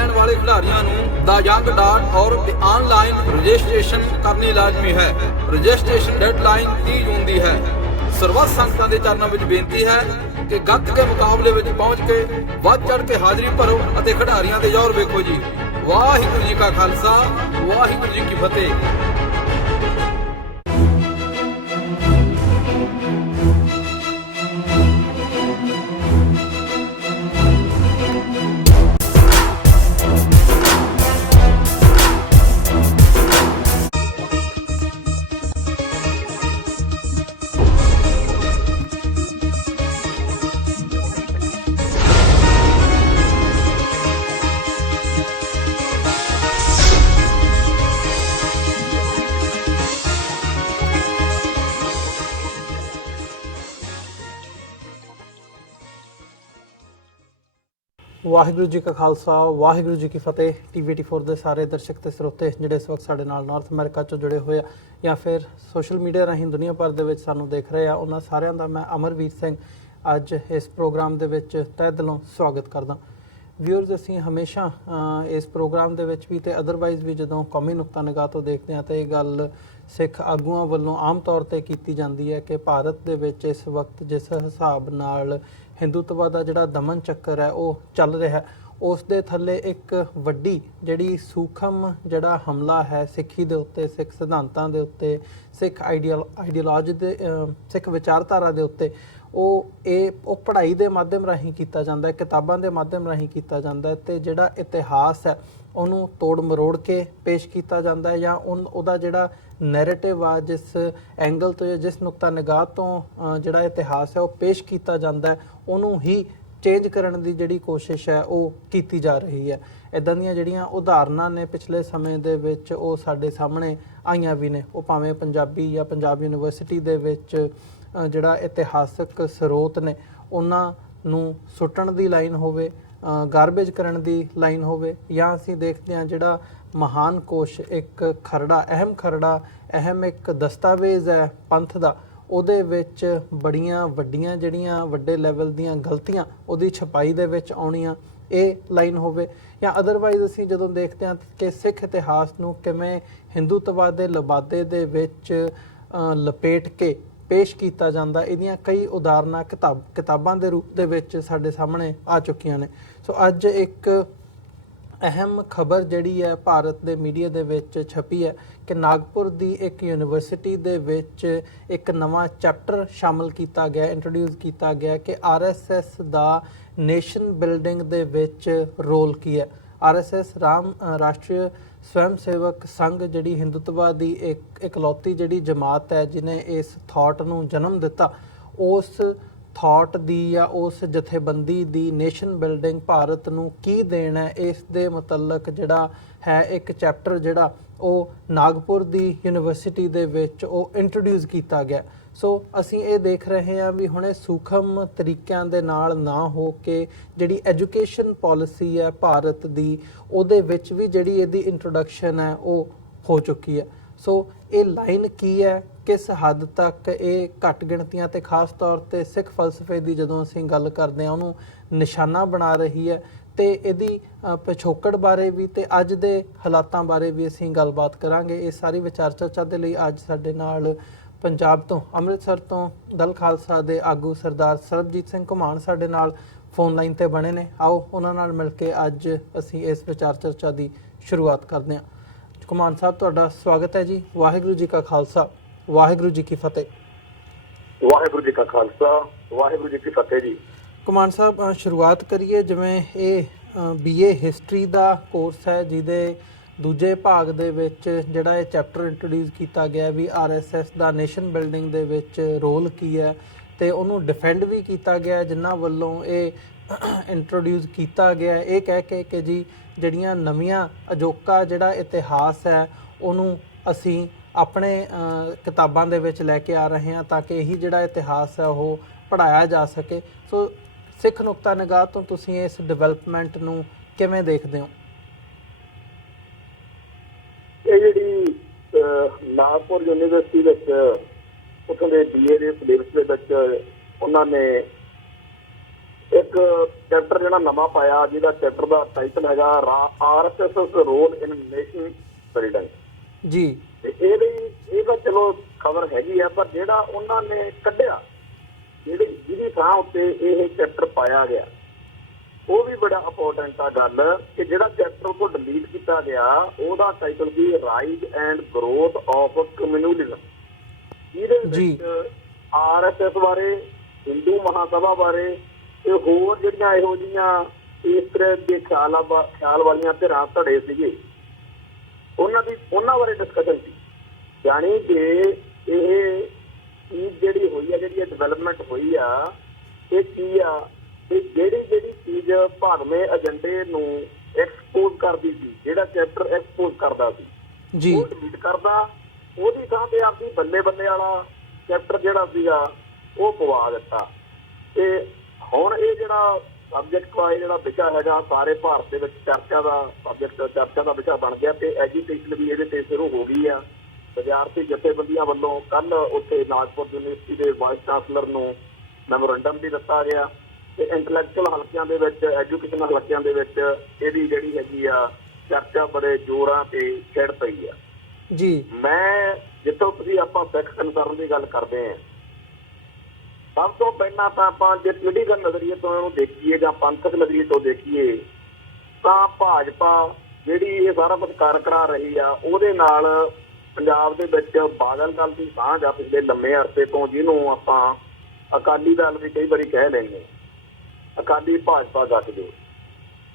ਲੈਣ ਵਾਲੇ ਖਿਡਾਰੀਆਂ ਨੂੰ theyoung.org ਤੇ ਆਨਲਾਈਨ ਰਜਿਸਟ੍ਰੇਸ਼ਨ ਕਰਨੀ ਲਾਜ਼ਮੀ ਹੈ। ਰਜਿਸਟ੍ਰੇਸ਼ਨ ਡੈਡਲਾਈਨ 30 ਜੂਨ ਦੀ ਹੈ। ਸਰਬੱਤ ਸੰਗਤਾਂ ਦੇ ਚਰਨਾਂ ਵਿੱਚ ਬੇਨਤੀ ਹੈ ਕਿ ਗੱਤਕੇ ਮੁਕਾਬਲੇ ਵਿੱਚ ਪਹੁੰਚ ਕੇ ਵੱਧ ਚੜ੍ਹ ਕੇ ਹਾਜ਼ਰੀ ਭਰੋ ਅਤੇ ਖਿਡਾਰੀਆਂ ਦੇ ਜ਼ੋਰ ਵੇਖੋ ਜੀ। ਵਾਹਿਗੁਰੂ ਜੀ ਕਾ ਖਾਲਸਾ, ਵਾਹਿਗੁਰੂ ਜੀ ਕੀ ਫਤਿਹ। ਵਾਹਿਗੁਰੂ ਜੀ ਕਾ ਖਾਲਸਾ, ਵਾਹਿਗੁਰੂ ਜੀ ਕੀ ਫਤਿਹ। TV84 ਦੇ ਸਾਰੇ ਦਰਸ਼ਕ ਤੇ ਸਰੋਤੇ ਜਿਹੜੇ ਇਸ ਵਕਤ ਸਾਡੇ ਨਾਲ ਨਾਰਥ ਅਮਰੀਕਾ 'ਚੋਂ ਜੁੜੇ ਹੋਏ ਆ ਜਾਂ ਫਿਰ ਸੋਸ਼ਲ ਮੀਡੀਆ ਰਾਹੀਂ ਦੁਨੀਆ ਭਰ ਦੇ ਵਿੱਚ ਸਾਨੂੰ ਦੇਖ ਰਹੇ ਆ, ਉਹਨਾਂ ਸਾਰਿਆਂ ਦਾ ਮੈਂ ਅਮਰਵੀਰ ਸਿੰਘ ਅੱਜ ਇਸ ਪ੍ਰੋਗਰਾਮ ਦੇ ਵਿੱਚ ਤਹਿ ਦਿਲੋਂ ਸਵਾਗਤ ਕਰਦਾ। ਵਿਊਅਰਸ, ਅਸੀਂ ਹਮੇਸ਼ਾ ਇਸ ਪ੍ਰੋਗਰਾਮ ਦੇ ਵਿੱਚ ਵੀ ਤੇ ਅਦਰਵਾਈਜ਼ ਵੀ ਜਦੋਂ ਕੌਮੀ ਨੁਕਤਾ ਨਿਗਾਹ ਤੋਂ ਦੇਖਦੇ ਹਾਂ ਤਾਂ ਇਹ ਗੱਲ ਸਿੱਖ ਆਗੂਆਂ ਵੱਲੋਂ ਆਮ ਤੌਰ 'ਤੇ ਕੀਤੀ ਜਾਂਦੀ ਹੈ ਕਿ ਭਾਰਤ ਦੇ ਵਿੱਚ ਇਸ ਵਕਤ ਜਿਸ ਹਿਸਾਬ ਨਾਲ ਹਿੰਦੂਤਵਾ ਦਾ ਜਿਹੜਾ ਦਮਨ ਚੱਕਰ ਹੈ ਉਹ ਚੱਲ ਰਿਹਾ, ਉਸ ਦੇ ਥੱਲੇ ਇੱਕ ਵੱਡੀ ਜਿਹੜੀ ਸੂਖਮ ਜਿਹੜਾ ਹਮਲਾ ਹੈ ਸਿੱਖੀ ਦੇ ਉੱਤੇ, ਸਿੱਖ ਸਿਧਾਂਤਾਂ ਦੇ ਉੱਤੇ, ਸਿੱਖ ਆਈਡੀਓਲੋਜੀ ਦੇ, ਸਿੱਖ ਵਿਚਾਰਧਾਰਾ ਦੇ ਉੱਤੇ ਉਹ ਪੜ੍ਹਾਈ ਦੇ ਮਾਧਿਅਮ ਰਾਹੀਂ ਕੀਤਾ ਜਾਂਦਾ ਹੈ, ਕਿਤਾਬਾਂ ਦੇ ਮਾਧਿਅਮ ਰਾਹੀਂ ਕੀਤਾ ਜਾਂਦਾ ਹੈ ਅਤੇ ਜਿਹੜਾ ਇਤਿਹਾਸ ਹੈ ਉਹਨੂੰ ਤੋੜ ਮਰੋੜ ਕੇ ਪੇਸ਼ ਕੀਤਾ ਜਾਂਦਾ ਹੈ ਜਾਂ ਉਹਦਾ ਜਿਹੜਾ ਨੈਰੇਟਿਵ ਆ ਜਿਸ ਐਂਗਲ ਤੋਂ ਜਾਂ ਜਿਸ ਨੁਕਤਾ ਨਿਗਾਹ ਤੋਂ ਜਿਹੜਾ ਇਤਿਹਾਸ ਹੈ ਉਹ ਪੇਸ਼ ਕੀਤਾ ਜਾਂਦਾ ਹੈ ਉਹਨੂੰ ਹੀ ਚੇਂਜ ਕਰਨ ਦੀ ਜਿਹੜੀ ਕੋਸ਼ਿਸ਼ ਹੈ ਉਹ ਕੀਤੀ ਜਾ ਰਹੀ ਹੈ। ਇੱਦਾਂ ਦੀਆਂ ਜਿਹੜੀਆਂ ਉਦਾਹਰਨਾਂ ਨੇ ਪਿਛਲੇ ਸਮੇਂ ਦੇ ਵਿੱਚ ਉਹ ਸਾਡੇ ਸਾਹਮਣੇ ਆਈਆਂ ਵੀ ਨੇ, ਉਹ ਭਾਵੇਂ ਪੰਜਾਬੀ ਜਾਂ ਪੰਜਾਬ ਯੂਨੀਵਰਸਿਟੀ ਦੇ ਵਿੱਚ ਜਿਹੜਾ ਇਤਿਹਾਸਕ ਸਰੋਤ ਨੇ ਉਹਨਾਂ ਨੂੰ ਸੁੱਟਣ ਦੀ ਲਾਈਨ ਹੋਵੇ, ਗਾਰਬੇਜ ਕਰਨ ਦੀ ਲਾਈਨ ਹੋਵੇ, ਜਾਂ ਅਸੀਂ ਦੇਖਦੇ ਹਾਂ ਜਿਹੜਾ ਮਹਾਨ ਕੋਸ਼ ਇੱਕ ਖਰੜਾ, ਅਹਿਮ ਇੱਕ ਦਸਤਾਵੇਜ਼ ਹੈ ਪੰਥ ਦਾ, ਉਹਦੇ ਵਿੱਚ ਬੜੀਆਂ ਵੱਡੀਆਂ ਜਿਹੜੀਆਂ ਵੱਡੇ ਲੈਵਲ ਦੀਆਂ ਗਲਤੀਆਂ ਉਹਦੀ ਛਪਾਈ ਦੇ ਵਿੱਚ ਆਉਣੀਆਂ, ਇਹ ਲਾਈਨ ਹੋਵੇ। ਜਾਂ ਅਦਰਵਾਈਜ਼ ਅਸੀਂ ਜਦੋਂ ਦੇਖਦੇ ਹਾਂ ਕਿ ਸਿੱਖ ਇਤਿਹਾਸ ਨੂੰ ਕਿਵੇਂ ਹਿੰਦੂਤਵਾ ਦੇ ਲਬਾਦੇ ਦੇ ਵਿੱਚ ਲਪੇਟ ਕੇ ਪੇਸ਼ ਕੀਤਾ ਜਾਂਦਾ, ਇਹਦੀਆਂ ਕਈ ਉਦਾਹਰਨਾਂ ਕਿਤਾਬਾਂ ਦੇ ਰੂਪ ਦੇ ਵਿੱਚ ਸਾਡੇ ਸਾਹਮਣੇ ਆ ਚੁੱਕੀਆਂ ਨੇ। ਸੋ ਅੱਜ ਇੱਕ ਅਹਿਮ ਖਬਰ ਜਿਹੜੀ ਹੈ ਭਾਰਤ ਦੇ ਮੀਡੀਆ ਦੇ ਵਿੱਚ ਛਪੀ ਹੈ ਕਿ ਨਾਗਪੁਰ ਦੀ ਇੱਕ ਯੂਨੀਵਰਸਿਟੀ ਦੇ ਵਿੱਚ ਇੱਕ ਨਵਾਂ ਚੈਪਟਰ ਸ਼ਾਮਲ ਕੀਤਾ ਗਿਆ, ਇੰਟਰੋਡਿਊਸ ਕੀਤਾ ਗਿਆ ਕਿ RSS ਦਾ ਨੇਸ਼ਨ ਬਿਲਡਿੰਗ ਦੇ ਵਿੱਚ ਰੋਲ ਕੀ ਹੈ। RSS ਰਾਸ਼ਟਰੀ ਸਵੈਮ ਸੇਵਕ ਸੰਘ ਜਿਹੜੀ ਹਿੰਦੂਤਵਾ ਦੀ ਇਕਲੌਤੀ ਜਿਹੜੀ ਜਮਾਤ ਹੈ ਜਿਹਨੇ ਇਸ ਥਾਟ ਨੂੰ ਜਨਮ ਦਿੱਤਾ, ਉਸ ਥਾਟ ਦੀ ਜਾਂ ਉਸ ਜਥੇਬੰਦੀ ਦੀ ਨੇਸ਼ਨ ਬਿਲਡਿੰਗ ਭਾਰਤ ਨੂੰ ਕੀ ਦੇਣਾ ਹੈ, ਇਸ ਦੇ ਮੁਤਲਕ ਜਿਹੜਾ ਹੈ ਇੱਕ ਚੈਪਟਰ ਜਿਹੜਾ ਉਹ ਨਾਗਪੁਰ ਦੀ ਯੂਨੀਵਰਸਿਟੀ ਦੇ ਵਿੱਚ ਉਹ ਇੰਟਰੋਡਿਊਸ ਕੀਤਾ ਗਿਆ। ਸੋ ਅਸੀਂ ਇਹ ਦੇਖ ਰਹੇ ਹਾਂ ਵੀ ਹੁਣੇ ਸੂਖਮ ਤਰੀਕਿਆਂ ਦੇ ਨਾਲ ਨਾ ਹੋ ਕੇ ਜਿਹੜੀ ਐਜੂਕੇਸ਼ਨ ਪਾਲਿਸੀ ਹੈ ਭਾਰਤ ਦੀ, ਉਹਦੇ ਵਿੱਚ ਵੀ ਜਿਹੜੀ ਇਹਦੀ ਇੰਟਰੋਡਕਸ਼ਨ ਹੈ ਉਹ ਹੋ ਚੁੱਕੀ ਹੈ। ਸੋ ਇਹ ਲਾਈਨ ਕੀ ਹੈ, ਕਿਸ ਹੱਦ ਤੱਕ ਇਹ ਘੱਟ ਗਿਣਤੀਆਂ ਤੇ ਖਾਸ ਤੌਰ ਤੇ ਸਿੱਖ ਫਲਸਫੇ ਦੀ ਜਦੋਂ ਅਸੀਂ ਗੱਲ ਕਰਦੇ ਹਾਂ ਉਹਨੂੰ ਨਿਸ਼ਾਨਾ ਬਣਾ ਰਹੀ ਹੈ, ਤੇ ਇਹਦੀ ਪਿਛੋਕੜ ਬਾਰੇ ਵੀ ਤੇ ਅੱਜ ਦੇ ਹਾਲਾਤਾਂ ਬਾਰੇ ਵੀ ਅਸੀਂ ਗੱਲਬਾਤ ਕਰਾਂਗੇ। ਇਹ ਸਾਰੀ ਵਿਚਾਰ ਚਰਚਾ ਦੇ ਲਈ ਅੱਜ ਸਾਡੇ ਨਾਲ ਪੰਜਾਬ ਤੋਂ, ਅੰਮ੍ਰਿਤਸਰ ਤੋਂ ਦਲ ਖਾਲਸਾ ਦੇ ਆਗੂ ਸਰਦਾਰ ਸਰਬਜੀਤ ਸਿੰਘ ਘੁਮਾਣ ਸਾਡੇ ਨਾਲ ਫੋਨ ਲਾਈਨ ਤੇ ਬਣੇ ਨੇ। ਆਓ ਉਹਨਾਂ ਨਾਲ ਮਿਲ ਕੇ ਅੱਜ ਅਸੀਂ ਇਸ ਵਿਚਾਰ ਚਰਚਾ ਦੀ ਸ਼ੁਰੂਆਤ ਕਰਦੇ ਹਾਂ। ਘੁਮਾਣ ਸਾਹਿਬ, ਤੁਹਾਡਾ ਸਵਾਗਤ ਹੈ ਜੀ। ਵਾਹਿਗੁਰੂ ਜੀ ਕਾ ਖਾਲਸਾ, ਵਾਹਿਗੁਰੂ ਜੀ ਕੀ ਫਤਿਹ। ਵਾਹਿਗੁਰੂ ਜੀ ਕਾ ਖਾਲਸਾ, ਵਾਹਿਗੁਰੂ ਜੀ ਕੀ ਫਤਿਹ ਜੀ। ਘੁਮਾਣ ਸਾਹਿਬ, ਸ਼ੁਰੂਆਤ ਕਰੀਏ, ਜਿਵੇਂ ਇਹ BA ਹਿਸਟਰੀ ਦਾ ਕੋਰਸ ਹੈ ਜਿਹਦੇ ਦੂਜੇ ਭਾਗ ਦੇ ਵਿੱਚ ਜਿਹੜਾ ਇਹ ਚੈਪਟਰ ਇੰਟਰੋਡਿਊਸ ਕੀਤਾ ਗਿਆ ਵੀ RSS ਦਾ ਨੇਸ਼ਨ ਬਿਲਡਿੰਗ ਦੇ ਵਿੱਚ ਰੋਲ ਕੀ ਹੈ, ਤੇ ਉਹਨੂੰ ਡਿਫੈਂਡ ਵੀ ਕੀਤਾ ਗਿਆ ਜਿਨ੍ਹਾਂ ਵੱਲੋਂ ਇਹ ਇੰਟਰੋਡਿਊਸ ਕੀਤਾ ਗਿਆ ਇਹ ਕਹਿ ਕੇ ਕਿ ਜੀ ਜਿਹੜੀਆਂ ਨਵੀਆਂ ਅਜੋਕਾ ਜਿਹੜਾ ਇਤਿਹਾਸ ਹੈ ਉਹਨੂੰ ਅਸੀਂ ਆਪਣੇ ਕਿਤਾਬਾਂ ਦੇ ਵਿੱਚ ਲੈ ਕੇ ਆ ਰਹੇ ਹਾਂ ਤਾਂ ਕਿ ਇਹੀ ਜਿਹੜਾ ਇਤਿਹਾਸ ਹੈ ਉਹ ਪੜ੍ਹਾਇਆ ਜਾ ਸਕੇ। ਸੋ ਸਿੱਖ ਨੁਕਤਾ ਨਿਗਾਹ ਤੋਂ ਤੁਸੀਂ ਇਸ ਡਿਵੈਲਪਮੈਂਟ ਨੂੰ ਕਿਵੇਂ ਦੇਖਦੇ ਹੋ? ਇਹ ਜਿਹੜੀ ਨਾਗਪੁਰ ਯੂਨੀਵਰਸਿਟੀ ਵਿੱਚ ਉੱਥੋਂ ਦੇ BA ਦੇ ਸਿਲੇਬਸ ਦੇ ਵਿੱਚ ਉਹਨਾਂ ਨੇ ਇੱਕ ਚੈਪਟਰ ਜਿਹੜਾ ਨਵਾਂ ਪਾਇਆ, ਜਿਹਦਾ ਚੈਪਟਰ ਦਾ ਟਾਈਟਲ ਹੈਗਾ RSS role in nation building ਜੀ। ਤੇ ਇਹ ਤਾਂ ਚਲੋ ਖਬਰ ਹੈਗੀ ਆ, ਪਰ ਜਿਹੜਾ ਉਹਨਾਂ ਨੇ ਕੱਢਿਆ, ਜਿਹਦੀ ਥਾਂ ਉੱਤੇ ਇਹ ਚੈਪਟਰ ਪਾਇਆ ਗਿਆ, ਉਹ ਵੀ ਬੜਾ ਇੰਪੋਰਟੈਂਟ ਆ ਗੱਲ ਕਿ ਜਿਹੜਾ ਚੈਪਟਰ ਤੋਂ ਡਿਲੀਟ ਕੀਤਾ ਗਿਆ ਉਹਦਾ ਟਾਈਟਲ ਸੀ rise and growth of communism. ਇਹਦੇ ਵਿੱਚ ਆਰਐਸਐਸ ਬਾਰੇ, ਹਿੰਦੂ ਮਹਾਸਭਾ ਬਾਰੇ ਤੇ ਹੋਰ ਜਿਹੜੀਆਂ ਇਹੋ ਜਿਹੀਆਂ ਇਸ ਤਰ੍ਹਾਂ ਦੇ ਖਿਆਲ ਵਾਲੀਆਂ ਧਿਰਾਂ ਧੜੇ ਸੀਗੇ, ਉਹਨਾਂ ਬਾਰੇ ਡਿਸਕਸ਼ਨ ਸੀ। ਯਾਨੀ ਕਿ ਇਹ ਚੀਜ਼ ਜਿਹੜੀ ਹੋਈ ਆ, ਜਿਹੜੀ ਡਿਵੈਲਪਮੈਂਟ ਹੋਈ ਆ, ਇਹ ਕੀ ਆ, ਇਹ ਜਿਹੜੀ ਚੀਜ਼ ਭਾਰਵੇਂ ਏਜੰਡੇ ਨੂੰ ਐਕਸਪੋਜ਼ ਕਰਦੀ ਸੀ, ਜਿਹੜਾ ਚੈਪਟਰ ਐਕਸਪੋਜ਼ ਕਰਦਾ ਸੀ ਜੀ, ਉਹ ਡਿਲੀਟ ਕਰਦਾ, ਉਹਦੀ ਥਾਂ ਤੇ ਆਪਣੀ ਬੱਲੇ ਬੱਲੇ ਵਾਲਾ ਚੈਪਟਰ ਜਿਹੜਾ ਸੀਗਾ ਉਹ ਪਵਾ ਦਿੱਤਾ। ਤੇ ਹੁਣ ਇਹ ਜਿਹੜਾ ਸਬਜੈਕਟ ਆ, ਜਿਹੜਾ ਵਿਸ਼ਾ ਹੈਗਾ ਸਾਰੇ ਭਾਰਤ ਦੇ ਵਿੱਚ ਚਰਚਾ ਦਾ ਵਿਸ਼ਾ ਬਣ ਗਿਆ ਤੇ ਐਜੂਕੇਸ਼ਨ ਵੀ ਇਹਦੇ ਤੇ ਸ਼ੁਰੂ ਹੋ ਗਈ ਆ। ਵਿਦਿਆਰਥੀ ਜਥੇਬੰਦੀਆਂ ਵੱਲੋਂ ਕੱਲ ਉੱਥੇ ਨਾਗਪੁਰ ਯੂਨੀਵਰਸਿਟੀ ਦੇ ਵਾਈਸ ਚਾਂਸਲਰ ਨੂੰ ਮੈਮੋਰੰਡਮ ਵੀ ਦਿੱਤਾ ਗਿਆ ਤੇ ਇੰਟੈਲੈਕਚੁਅਲ ਹਲਕਿਆਂ ਦੇ ਵਿੱਚ, ਐਜੂਕੇਸ਼ਨ ਹਲਕਿਆਂ ਦੇ ਵਿੱਚ ਇਹਦੀ ਜਿਹੜੀ ਹੈਗੀ ਆ ਚਰਚਾ ਬੜੇ ਜ਼ੋਰਾਂ ਤੇ ਛਿੜ ਪਈ ਆ ਜੀ। ਮੈਂ ਜਿੱਥੋਂ ਤੁਸੀਂ ਆਪਾਂ ਸਿੱਖ ਕਨਸਰਨ ਦੀ ਗੱਲ ਕਰਦੇ ਹਾਂ, ਸਭ ਤੋਂ ਪਹਿਲਾਂ ਤਾਂ ਆਪਾਂ ਜੇ ਪੋਲੀਟੀਕਲ ਨਜ਼ਰੀਏ ਤੋਂ ਇਹਨੂੰ ਦੇਖੀਏ ਜਾਂ ਪੰਥਕ ਨਜ਼ਰੀਏ ਤੋਂ ਦੇਖੀਏ ਤਾਂ ਭਾਜਪਾ ਜਿਹੜੀ ਇਹ ਸਾਰਾ ਕੁਝ ਕਰਾ ਰਹੀ ਆ, ਉਹਦੇ ਨਾਲ ਪੰਜਾਬ ਦੇ ਵਿੱਚ ਬਾਦਲ ਦਲ ਦੀ ਸਾਂਝ ਆ ਪਿਛਲੇ ਲੰਮੇ ਅਰਸੇ ਤੋਂ, ਜਿਹਨੂੰ ਆਪਾਂ ਅਕਾਲੀ ਦਲ ਵੀ ਕਈ ਵਾਰੀ ਕਹਿ ਲੈਂਦੇ, ਅਕਾਲੀ ਭਾਜਪਾ ਗੱਠਜੋੜ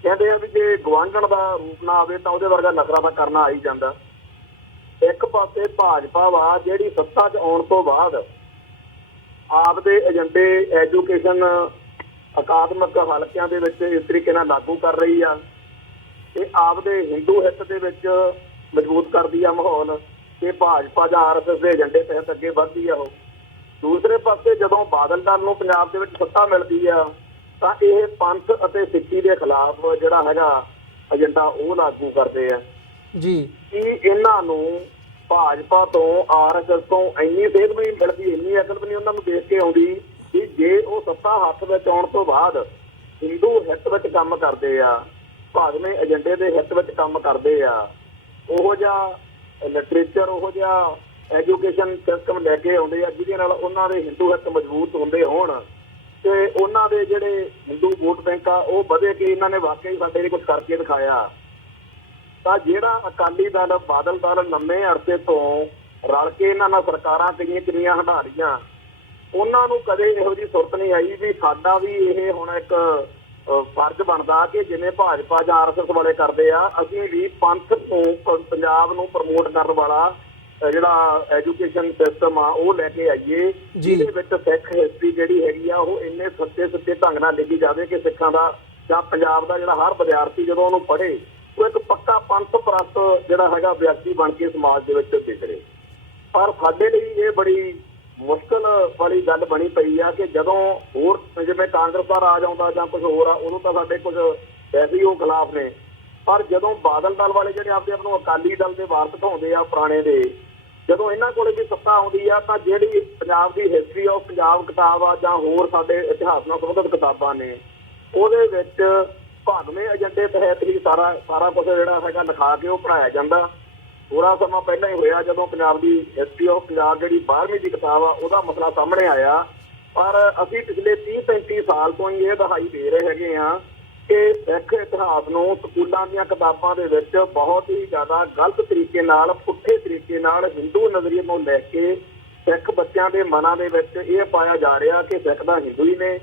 ਕਹਿੰਦੇ ਆ ਵੀ ਜੇ ਗੁਆਂਢਣ ਦਾ ਰੂਪ ਨਾ ਆਵੇ ਤਾਂ ਉਹਦੇ ਵਰਗਾ ਨਖਰਾ ਤਾਂ ਕਰਨਾ ਆ ਹੀ ਜਾਂਦਾ। ਇੱਕ ਪਾਸੇ ਭਾਜਪਾ ਵਾ ਜਿਹੜੀ ਸੱਤਾ 'ਚ ਆਉਣ ਤੋਂ ਬਾਅਦ ਆਪਦੇ ਏਜੰਡੇ ਐਜੂਕੇਸ਼ਨ ਅਕਾਦਮਿਕ ਹਲਕਿਆਂ ਦੇ ਵਿੱਚ ਇਸ ਤਰੀਕੇ ਨਾਲ ਲਾਗੂ ਕਰ ਰਹੀ ਆ ਤੇ ਆਪਦੇ ਹਿੰਦੂ ਹਿੱਤ ਦੇ ਵਿੱਚ ਮਜ਼ਬੂਤ ਕਰਦੀ ਆ ਮਾਹੌਲ ਕਿ ਭਾਜਪਾ ਜਾਂ ਆਰਐਸਐਸ ਦੇ ਏਜੰਡੇ ਤਹਿਤ ਅੱਗੇ ਵੱਧਦੀ ਆ ਉਹ। ਦੂਸਰੇ ਪਾਸੇ ਜਦੋਂ ਬਾਦਲ ਦਲ ਨੂੰ ਪੰਜਾਬ ਦੇ ਵਿੱਚ ਸੱਤਾ ਮਿਲਦੀ ਆ ਤਾਂ ਇਹ ਪੰਥ ਅਤੇ ਸਿੱਖੀ ਦੇ ਖਿਲਾਫ ਜਿਹੜਾ ਹੈਗਾ ਏਜੰਡਾ ਉਹ ਲਾਗੂ ਕਰਦੇ ਆ ਜੀ। ਕਿ ਇਹਨਾਂ ਨੂੰ ਭਾਜਪਾ ਤੋਂ, ਆਰਐਸਐਸ ਤੋਂ ਇੰਨੀ ਸੇਧ ਵੀ ਨਹੀਂ ਮਿਲਦੀ, ਇੰਨੀ ਅਕਲ ਵੀ ਨਹੀਂ ਉਹਨਾਂ ਨੂੰ ਦੇਖ ਕੇ ਆਉਂਦੀ ਕਿ ਜੇ ਉਹ ਸੱਤਾ ਹੱਥ ਵਿੱਚ ਆਉਣ ਤੋਂ ਬਾਅਦ ਹਿੰਦੂ ਹਿੱਤ ਵਿੱਚ ਕੰਮ ਕਰਦੇ ਆ, ਭਾਵੇਂ ਏਜੰਡੇ ਦੇ ਹਿੱਤ ਵਿੱਚ ਕੰਮ ਕਰਦੇ ਆ, ਉਹੋ ਜਿਹਾ ਲਿਟਰੇਚਰ, ਉਹੋ ਜਿਹਾ ਐਜੂਕੇਸ਼ਨ ਸਿਸਟਮ ਲੈ ਕੇ ਆਉਂਦੇ ਆ ਜਿਹਦੇ ਨਾਲ ਉਹਨਾਂ ਦੇ ਹਿੰਦੂ ਹਿੱਤ ਮਜ਼ਬੂਤ ਹੁੰਦੇ ਹੋਣ ਤੇ ਉਹਨਾਂ ਦੇ ਜਿਹੜੇ ਹਿੰਦੂ ਵੋਟ ਬੈਂਕ ਆ ਉਹ ਵਧੇ ਕਿ ਇਹਨਾਂ ਨੇ ਵਾਕਈ ਸਾਡੇ ਲਈ ਕੁਝ ਕਰਕੇ ਦਿਖਾਇਆ। ਤਾਂ ਜਿਹੜਾ ਅਕਾਲੀ ਦਲ, ਬਾਦਲ ਦਲ ਲੰਮੇ ਅਰਸੇ ਤੋਂ ਰਲ ਕੇ ਇਹਨਾਂ ਨਾਲ ਸਰਕਾਰਾਂ ਕਿੰਨੀਆਂ ਹੰਢਾ ਰਹੀਆਂ, ਉਹਨਾਂ ਨੂੰ ਕਦੇ ਇਹੋ ਜਿਹੀ ਸੁਰਤ ਨਹੀਂ ਆਈ ਵੀ ਸਾਡਾ ਵੀ ਇਹ ਹੁਣ ਇੱਕ ਫਰਜ਼ ਬਣਦਾ ਕਿ ਜਿਵੇਂ ਭਾਜਪਾ ਜਾਂ ਆਰਐਸਐਸ ਵਾਲੇ ਕਰਦੇ ਆ, ਅਸੀਂ ਵੀ ਪੰਥ ਨੂੰ, ਪੰਜਾਬ ਨੂੰ ਪ੍ਰਮੋਟ ਕਰਨ ਵਾਲਾ ਜਿਹੜਾ ਐਜੂਕੇਸ਼ਨ ਸਿਸਟਮ ਆ ਉਹ ਲੈ ਕੇ ਆਈਏ, ਜਿਹਦੇ ਵਿੱਚ ਸਿੱਖ ਹਿਸਟਰੀ ਜਿਹੜੀ ਹੈਗੀ ਆ ਉਹ ਇੰਨੇ ਸੱਚੇ ਢੰਗ ਨਾਲ ਲਿਖੀ ਜਾਵੇ ਕਿ ਸਿੱਖਾਂ ਦਾ ਜਾਂ ਪੰਜਾਬ ਦਾ ਜਿਹੜਾ ਹਰ ਵਿਦਿਆਰਥੀ ਜਦੋਂ ਉਹਨੂੰ ਪੜ੍ਹੇ ਉਹ ਇੱਕ ਪੱਕਾ ਪੰਥ ਪ੍ਰਸਤ ਜਿਹੜਾ ਹੈਗਾ ਵਿਅਕਤੀ ਬਣ ਕੇ ਸਮਾਜ ਦੇ ਵਿੱਚ ਵਿਚਰੇ। ਪਰ ਸਾਡੇ ਲਈ ਇਹ ਬੜੀ ਮੁਸ਼ਕਲ ਵਾਲੀ ਗੱਲ ਬਣੀ ਪਈ ਆ ਕਿ ਜਦੋਂ ਹੋਰ ਜਿਵੇਂ ਕਾਂਗਰਸ ਦਾ ਰਾਜ ਆਉਂਦਾ ਜਾਂ ਕੁਝ ਹੋਰ ਆ, ਉਦੋਂ ਤਾਂ ਸਾਡੇ ਕੁਝ ਵੈਸੇ ਹੀ ਉਹ ਖਿਲਾਫ ਨੇ, ਪਰ ਜਦੋਂ ਬਾਦਲ ਦਲ ਵਾਲੇ ਜਿਹੜੇ ਆਪਦੇ ਆਪ ਨੂੰ ਅਕਾਲੀ ਦਲ ਦੇ ਵਾਰਸ ਕਹਾਉਂਦੇ ਆ ਪੁਰਾਣੇ ਦੇ, ਜਦੋਂ ਇਹਨਾਂ ਕੋਲੇ ਵੀ ਸੱਤਾ ਆਉਂਦੀ ਆ ਤਾਂ ਜਿਹੜੀ ਪੰਜਾਬ ਦੀ ਹਿਸਟਰੀ ਆਫ ਪੰਜਾਬ ਕਿਤਾਬ ਆ ਜਾਂ ਹੋਰ ਸਾਡੇ ਇਤਿਹਾਸ ਨਾਲ ਸੰਬੰਧਿਤ ਕਿਤਾਬਾਂ ਨੇ, ਉਹਦੇ ਵਿੱਚ ਭਾਵੇਂ ਏਜੰਡੇ ਤਹਿਤ ਹੀ ਸਾਰਾ ਕੁਝ ਜਿਹੜਾ ਹੈਗਾ ਲਿਖਾ ਕੇ ਉਹ ਪੜ੍ਹਾਇਆ ਜਾਂਦਾ। ਥੋੜਾ ਸਮਾਂ ਪਹਿਲਾਂ ਹੀ ਹੋਇਆ ਜਦੋਂ ਪੰਜਾਬ ਦੀ ਹਿਸਟਰੀ ਆਫ ਪੰਜਾਬ ਜਿਹੜੀ 12ਵੀਂ ਦੀ ਕਿਤਾਬ ਆ ਉਹਦਾ ਮਸਲਾ ਸਾਹਮਣੇ ਆਇਆ, ਪਰ ਅਸੀਂ ਪਿਛਲੇ 30-35 ਸਾਲ ਤੋਂ ਹੀ ਇਹ ਦਿਖਾਈ ਦੇ ਰਹੇ ਹੈਗੇ ਆ ਕਿ ਸਿੱਖ ਇਤਿਹਾਸ ਨੂੰ ਸਕੂਲਾਂ ਦੀਆਂ ਕਿਤਾਬਾਂ ਦੇ ਵਿੱਚ ਬਹੁਤ ਹੀ ਜ਼ਿਆਦਾ ਗਲਤ ਤਰੀਕੇ ਨਾਲ, ਪੁੱਠੇ ਤਰੀਕੇ ਨਾਲ ਹਿੰਦੂ ਨਜ਼ਰੀਏ ਨੂੰ ਲੈ ਕੇ ਸਿੱਖ ਬੱਚਿਆਂ ਦੇ ਮਨਾਂ ਦੇ ਵਿੱਚ ਇਹ ਪਾਇਆ ਜਾ ਰਿਹਾ ਕਿ ਸਿੱਖ ਦਾ ਹਿੰਦੂ ਹੀ ਨੇ,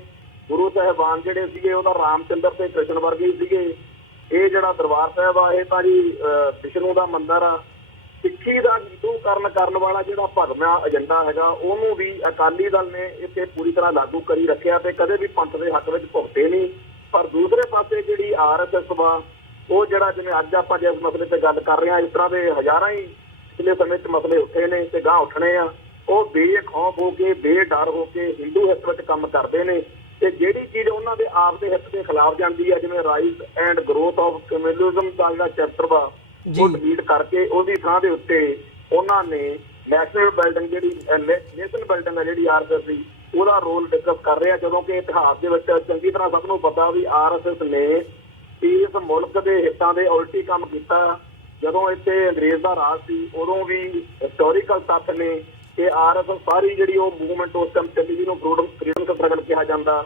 ਗੁਰੂ ਸਾਹਿਬਾਨ ਜਿਹੜੇ ਸੀਗੇ ਉਹਦਾ ਰਾਮਚੰਦਰ ਤੇ ਕ੍ਰਿਸ਼ਨ ਵਰਗੇ ਸੀਗੇ, ਇਹ ਜਿਹੜਾ ਦਰਬਾਰ ਸਾਹਿਬ ਆ ਇਹ ਤਾਂ ਜੀ ਵਿਸ਼ਨੂੰ ਦਾ ਮੰਦਿਰ ਆ। ਸਿੱਖੀ ਦਾ ਹਿੰਦੂਕਰਨ ਕਰਨ ਵਾਲਾ ਜਿਹੜਾ ਭਗਵਾਂ ਏਜੰਡਾ ਹੈਗਾ ਉਹਨੂੰ ਵੀ ਅਕਾਲੀ ਦਲ ਨੇ ਇੱਥੇ ਪੂਰੀ ਤਰ੍ਹਾਂ ਲਾਗੂ ਕਰੀ ਰੱਖਿਆ ਤੇ ਕਦੇ ਵੀ ਪੰਥ ਦੇ ਹੱਕ ਵਿੱਚ ਭੁਗਤੇ ਨਹੀਂ। ਪਰ ਦੂਸਰੇ ਪਾਸੇ ਜਿਹੜੀ ਆਰਐਸਐਸ ਵਾ ਉਹ ਜਿਹੜਾ ਜਿਵੇਂ ਅੱਜ ਆਪਾਂ ਜਿਸ ਮਸਲੇ ਤੇ ਗੱਲ ਕਰ ਰਹੇ ਹਾਂ, ਇਸ ਤਰ੍ਹਾਂ ਦੇ ਹਜ਼ਾਰਾਂ ਹੀ ਪਿਛਲੇ ਸਮੇਂ 'ਚ ਮਸਲੇ ਉੱਠੇ ਨੇ ਤੇ ਗਾਂਹ ਉੱਠਣੇ ਆ, ਉਹ ਬੇਖੌਫ ਹੋ ਕੇ, ਬੇਡਰ ਹੋ ਕੇ ਹਿੰਦੂ ਹਿੱਤ ਵਿੱਚ ਕੰਮ ਕਰਦੇ ਨੇ ਤੇ ਜਿਹੜੀ ਚੀਜ਼ ਉਹਨਾਂ ਦੇ ਆਪ ਦੇ ਹਿੱਤ ਦੇ ਖਿਲਾਫ ਜਾਂਦੀ ਹੈ, ਜਿਵੇਂ rise and growth of communism ਦਾ ਜਿਹੜਾ ਚੈਪਟਰ ਵਾ ਉਹ ਡਿਲੀਟ ਕਰਕੇ ਉਹਦੀ ਥਾਂ ਦੇ ਉੱਤੇ ਉਹਨਾਂ ਨੇ ਨੈਸ਼ਨਲ ਬਿਲਡਿੰਗ ਜਿਹੜੀ ਨੇਸ਼ਨ ਬਿਲਡਿੰਗ ਹੈ ਜਿਹੜੀ ਆਰਐਸਐਸ ਦੀ ਉਹਦਾ ਰੋਲ ਡਿਸਕਸ ਕਰ ਰਹੇ ਆ, ਜਦੋਂ ਕਿ ਇਤਿਹਾਸ ਦੇ ਵਿੱਚ ਚੰਗੀ ਤਰ੍ਹਾਂ ਸਭ ਨੂੰ ਪਤਾ ਵੀ RSS ਨੇ ਇਸ ਮੁਲਕ ਦੇ ਹਿੱਤਾਂ ਦੇ ਉਲਟੀ ਕੰਮ ਕੀਤਾ। ਜਦੋਂ ਇੱਥੇ ਅੰਗਰੇਜ਼ ਦਾ ਰਾਜ ਸੀ ਉਦੋਂ ਵੀ ਹਿਸਟੋਰੀਕਲ ਤੱਥ ਨੇ ਕਿ RSS ਸਾਰੀ ਜਿਹੜੀ ਉਹ ਮੂਵਮੈਂਟ ਉਸ ਟਾਈਮ ਚੱਲੀ ਜਿਹਨੂੰ ਫਰੀਡਮ ਸਟਰਗਲ ਕਿਹਾ ਜਾਂਦਾ,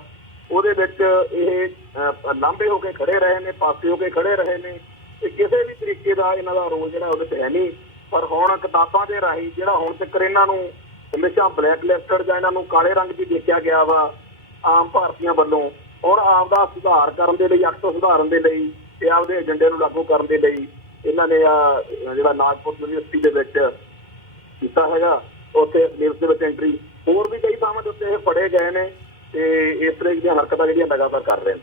ਉਹਦੇ ਵਿੱਚ ਇਹ ਲਾਂਭੇ ਹੋ ਕੇ ਖੜੇ ਰਹੇ ਨੇ, ਪਾਸੇ ਹੋ ਕੇ ਖੜੇ ਰਹੇ ਨੇ ਤੇ ਕਿਸੇ ਵੀ ਤਰੀਕੇ ਦਾ ਇਹਨਾਂ ਦਾ ਰੋਲ ਜਿਹੜਾ ਉਹਦੇ 'ਚ ਹੈ ਨਹੀਂ। ਪਰ ਹੁਣ ਕਿਤਾਬਾਂ ਦੇ ਰਾਹੀਂ ਜਿਹੜਾ ਹੁਣ ਤੱਕ ਇਹਨਾਂ ਨੂੰ ਹਮੇਸ਼ਾ ਬਲੈਕ ਲਿਸਟਡ ਜਾਂ ਇਹਨਾਂ ਨੂੰ ਕਾਲੇ ਰੰਗ 'ਚ ਦੇਖਿਆ ਗਿਆ ਵਾ ਆਮ ਭਾਰਤੀਆਂ ਵੱਲੋਂ, ਔਰ ਆਪਦਾ ਸੁਧਾਰ ਕਰਨ ਦੇ ਲਈ, ਅਕਸਰ ਸੁਧਾਰਨ ਦੇ ਲਈ ਤੇ ਆਪਦੇ ਏਜੰਡੇ ਨੂੰ ਲਾਗੂ ਕਰਨ ਦੇ ਲਈ ਇਹਨਾਂ ਨੇ ਜਿਹੜਾ ਨਾਗਪੁਰ ਯੂਨੀਵਰਸਿਟੀ ਦੇ ਵਿੱਚ ਕੀਤਾ ਹੈਗਾ, ਉੱਥੇ ਨਿਊਜ਼ ਦੇ ਵਿੱਚ ਐਂਟਰੀ, ਹੋਰ ਵੀ ਕਈ ਥਾਵਾਂ ਦੇ ਉੱਤੇ ਇਹ ਫੜੇ ਗਏ ਨੇ ਤੇ ਇਸ ਤਰ੍ਹਾਂ ਦੀਆਂ ਹਰਕਤਾਂ ਜਿਹੜੀਆਂ ਲਗਾਤਾਰ ਕਰ ਰਹੇ ਨੇ।